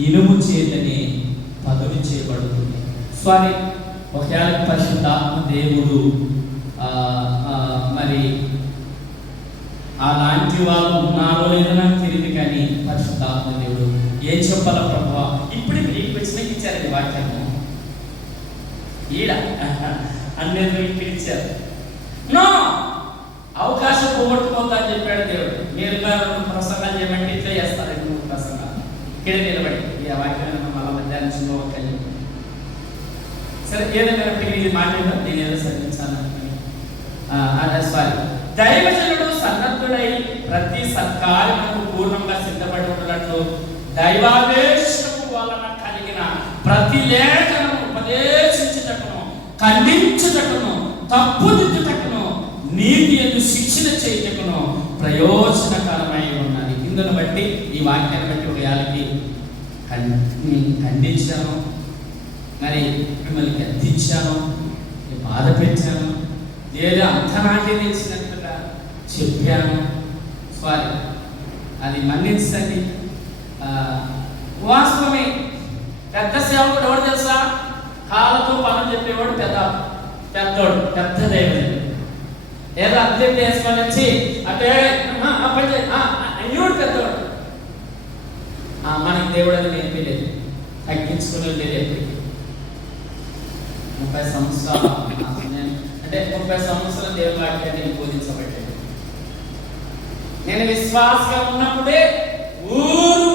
ఇనుము చేతని పదవి చేయబడుతుంది. సారీ, ఒకవేళ పరిశుద్ధాత్మ దేవుడు మరి అలాంటి వాళ్ళు ఉన్నారో లేదో నాకు తెలియదు, కానీ పరిశుద్ధాత్మ దేవుడు ఏం చెప్పాల ప్రభావ ఇప్పుడు మీకు వచ్చినాక ఇచ్చారండి వాక్యము ఈడ అన్నిటిని ఇక్కడ ఇచ్చారు. నో, అవకాశం పోగొట్టుకోవద్దా అని చెప్పాడు దేవుడు. మీరు ప్రసంగాలు చేయమంటే ఇట్లా చేస్తారండి, 3 ప్రసంగాలు ఇక్కడ నిలబడి ఈ వాక్యాన్ని మళ్ళీ మధ్యాహ్నం చూడవద్దని. సరే, ఏదైనా ఇది మాట్లాడడం నేను ఏదో సరించాలని సారీ, దైవజనుడు సన్నద్ధుడై ప్రతి సత్కార్యములకు పూర్ణంగా సిద్ధపడి ఉన్నట్లు దైవావేశము వలన కలిగిన ప్రతి లేఖనము ఉపదేశించుటకును, ఖండించుటకును, తప్పుదిద్దుటకును, నీతి యందు శిక్షణ చేయుటకును ప్రయోజనకరమై ఉన్నది. ఇందును బట్టి ఈ వాక్యాన్ని బట్టి ఒక యాలకి ఖండించాను, మరి మిమ్మల్ని గద్దించాను, బాధ పెట్టాను, లేదా అంత నాకే తెలిసినట్టుగా చెప్పాను, సారీ, అది మన్నించండి. వాస్తవమే. పెద్ద సేవకుడు ఎవడు తెలుసా? కాళ్ళతో పనులు చెప్పేవాడు పెద్దోడు, పెద్ద దేవుడు. ఏదో అద్దె వేసుకొని వచ్చి అంటే అయ్యోడు పెద్దోడు. మనకి దేవుడు అది నేర్పలేదు, తగ్గించుకుని లేదు. ఎప్పటికీ 30 సంవత్సరాలు అంటే 30 సంవత్సరాల దేవుడి వాక్యాన్ని బోధించబడ్డాడు. నేను విశ్వాసంగా ఉన్నప్పుడే ఊరు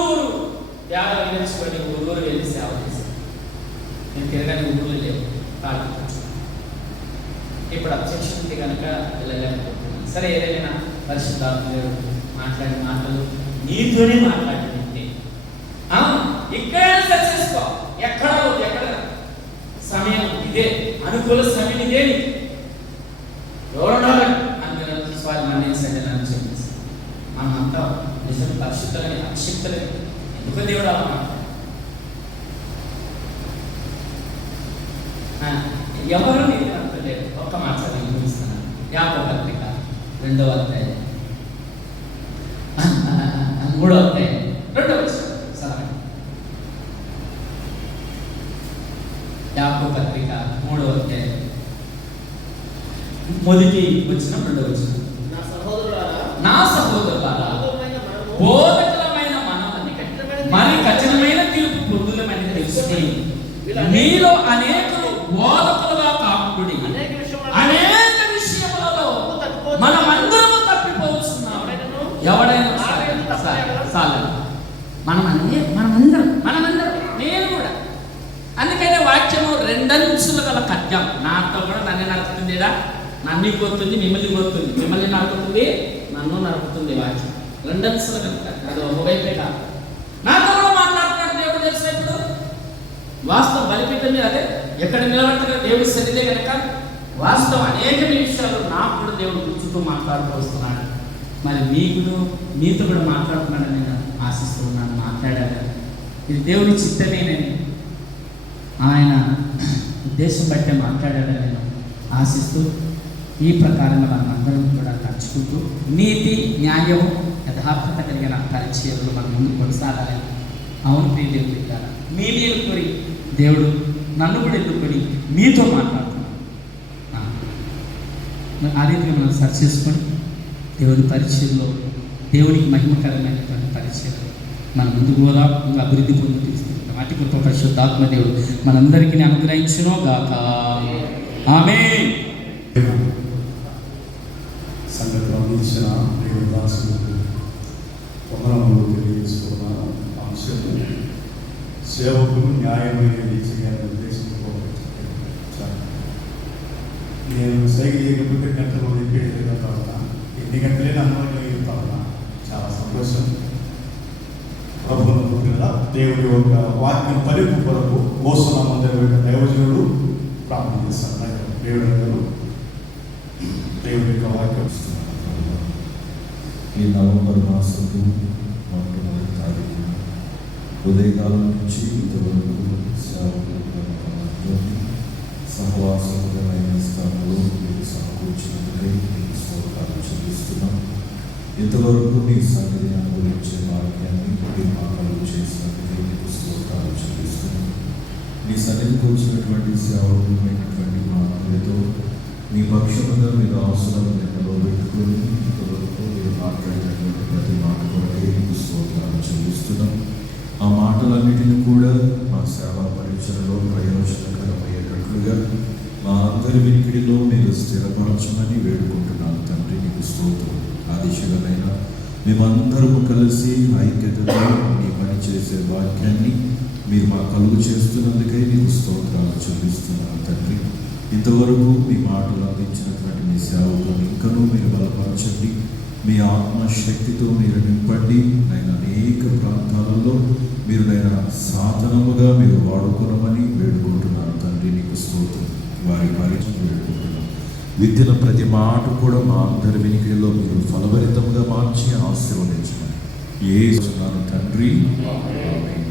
త్యాగం నేర్చుకొని ఊరు వెళ్ళి సేవ చేశాను. నేను తిరగని ఊళ్ళు లేవు. ఇప్పుడు అబ్జెక్షన్ ఉంది కనుక వెళ్ళలేకపోతున్నాను. సరే, ఏదైనా పరిశుద్ధాత్మ మాట్లాడిన మాటలు నీతోనే మాట్లాడింది. ఇక్కడ చేసుకో, ఎక్కడ సమయం ఇదే, అనుకూల సమయం ఇదే. ఎవరన్నా స్వామి మన్నించండి అని చెప్పేసి మనమంతా నిజం పరిశుద్ధులని అక్షిప్తులని ఎందుకు దేవుడు అన్నమాట. ఎవరు నేను అంటలేదు. ఒక్క మాట చూపిస్తున్నాను. యాకోబు పత్రిక 2వ అధ్యాయం 3వ అధ్యాయం 2వ వచనం. యాకోబు పత్రిక 3వ అధ్యాయం మొదటి వచనం 2వ వచనం. నా సహోదరులారా, బోధకులమైన మనల్ని మరి కఠినమైన తీర్పు పొందులమని తెలుసుకుని మీలో అనేకులు బోధకులుగా కాకుడి. అనేక విషయములలో మనమందరము తప్పిపోతున్నాం. ఎవడైనా మనమందరం నేను కూడా. అందుకనే వాక్యము రెండంచులు గల ఖడ్గం. నాతో కూడా నన్ను నడుపుతుందిడా, నన్ను కోరుతుంది, మిమ్మల్ని కోరుతుంది, మిమ్మల్ని నడుపుతుంది, నన్ను నడుపుతుంది. వాక్యం రెండంచులు గల ఖడ్గం. అది ఒకవైపే కాదు. నాతో కూడా మాట్లాడుతున్నాడు దేవుడు. తెలిసినప్పుడు వాస్తవం బలిపీఠం మీద అదే ఎక్కడ నిలబడతారో దేవుడి సరిదే కనుక వాస్తవం అనేక విషయాలు నాకు కూడా దేవుడు కూర్చుతూ మాట్లాడుతూ వస్తున్నాడు. మరి మీతో కూడా మాట్లాడుతున్నాడని నేను ఆశిస్తూ ఉన్నాను. మాట్లాడాను, ఇది దేవుడి చిత్తమేనని, ఆయన ఉద్దేశం బట్టే మాట్లాడాడని నేను ఆశిస్తూ ఈ ప్రకారంగా మనందరం కూడా నడుచుకుంటూ నీతి, న్యాయం, యథార్థత కలిగిన పరిచయాలు మనం ముందు కొనసాగాలి. అవును ప్రియ దేవుడు పెట్టారా, మీరు ఎన్నుకొని దేవుడు నన్ను కూడా ఎన్నుకొని మీతో మాట్లాడుతున్నాను. ఆ రీతిగా మనం సర్చ్ చేసుకొని దేవుని పరిచయంలో దేవునికి మహిమకరమైనటువంటి పరిచయంలో మనం ముందుకు పోదాం, అభివృద్ధి పొంది తీసుకుంటాం. అటు కృప పరిశుద్ధాత్మ దేవుడు మనందరికీ అనుగ్రహించును గాక. ఆమేన్. సంగతి అందించిన దేవుని దాసులకు వందనములు తెలియజేస్తున్న అంశము సేవకులు న్యాయమైనది చేయాలని ఉద్దేశించుకోవాలి. నేను సైకి చేయకపోతే గంటలు చెప్పేది కావున 8 గంటలే అనుభవం కావున చాలా సంతోషం. ప్రభుత్వం కదా దేవుడి యొక్క వాక్యం పరిపు కొరకు మోసమందరి యొక్క దైవజనుడు ప్రార్థన చేస్తారు. దేవుడి యొక్క వాక్యం ఈ నవంబర్ మాసంలో మొట్టమొదటి తారీఖు ఉదయకాలం నుంచి ఇంతవరకు సహవాసమైన స్థానంలో మీకు సమకూర్చినందుకై మీకు స్తోత్రాలు చెల్లిస్తున్నాం. ఇంతవరకు మీ సన్నిధిని అనుభవించే వాక్యాన్ని మీరు మాటలు చేసినందుకై మీకు స్తోత్రాలు చెల్లిస్తున్నాం. మీ సన్నిధికి వచ్చినటువంటి సేవకులైనటువంటి మాటలతో మీ పక్షముగా మీరు అవసరం లెక్కలో పెట్టుకొని ఇంతవరకు మీరు మాట్లాడినటువంటి ప్రతి మాట కొరకే మీకు స్తోత్రాలు చెల్లిస్తున్నాం. ఆ మాటలన్నిటిని కూడా మా సేవా పరీక్షలలో ప్రయోజనకరమయ్యేటట్లుగా మా అందరి వినికిడిలో మీరు స్థిరపరచమని వేడుకుంటున్నాను తండ్రి. నీకు స్తోత్రం. ఆ దిశగానైనా మేమందరము కలిసి ఐక్యతతో మీ పని చేసే వాక్యాన్ని మీరు మా కలుగు చేస్తున్నందుకై నీకు స్తోత్రాలు చెల్లిస్తున్నాను తండ్రి. ఇంతవరకు మీ మాటలు అందించినటువంటి మీ సేవకులను ఇంకనూ మీరు బలపరచండి. మీ ఆత్మశక్తితో మీరు నింపండి. నైనా అనేక ప్రాంతాలలో మీరు నైనా సాధనముగా మీరు వాడుకోనమని వేడుకుంటున్నాను తండ్రి. నీకు స్తోత్రం. వారి పరిచయం వేడుకుంటున్నాను. విద్యల ప్రతి మాట కూడా మా అందరి వినికిడిలో మీరు ఫలభరితంగా మార్చి ఆశీర్వదించమని యేసునామమున తండ్రి. ఆమేన్.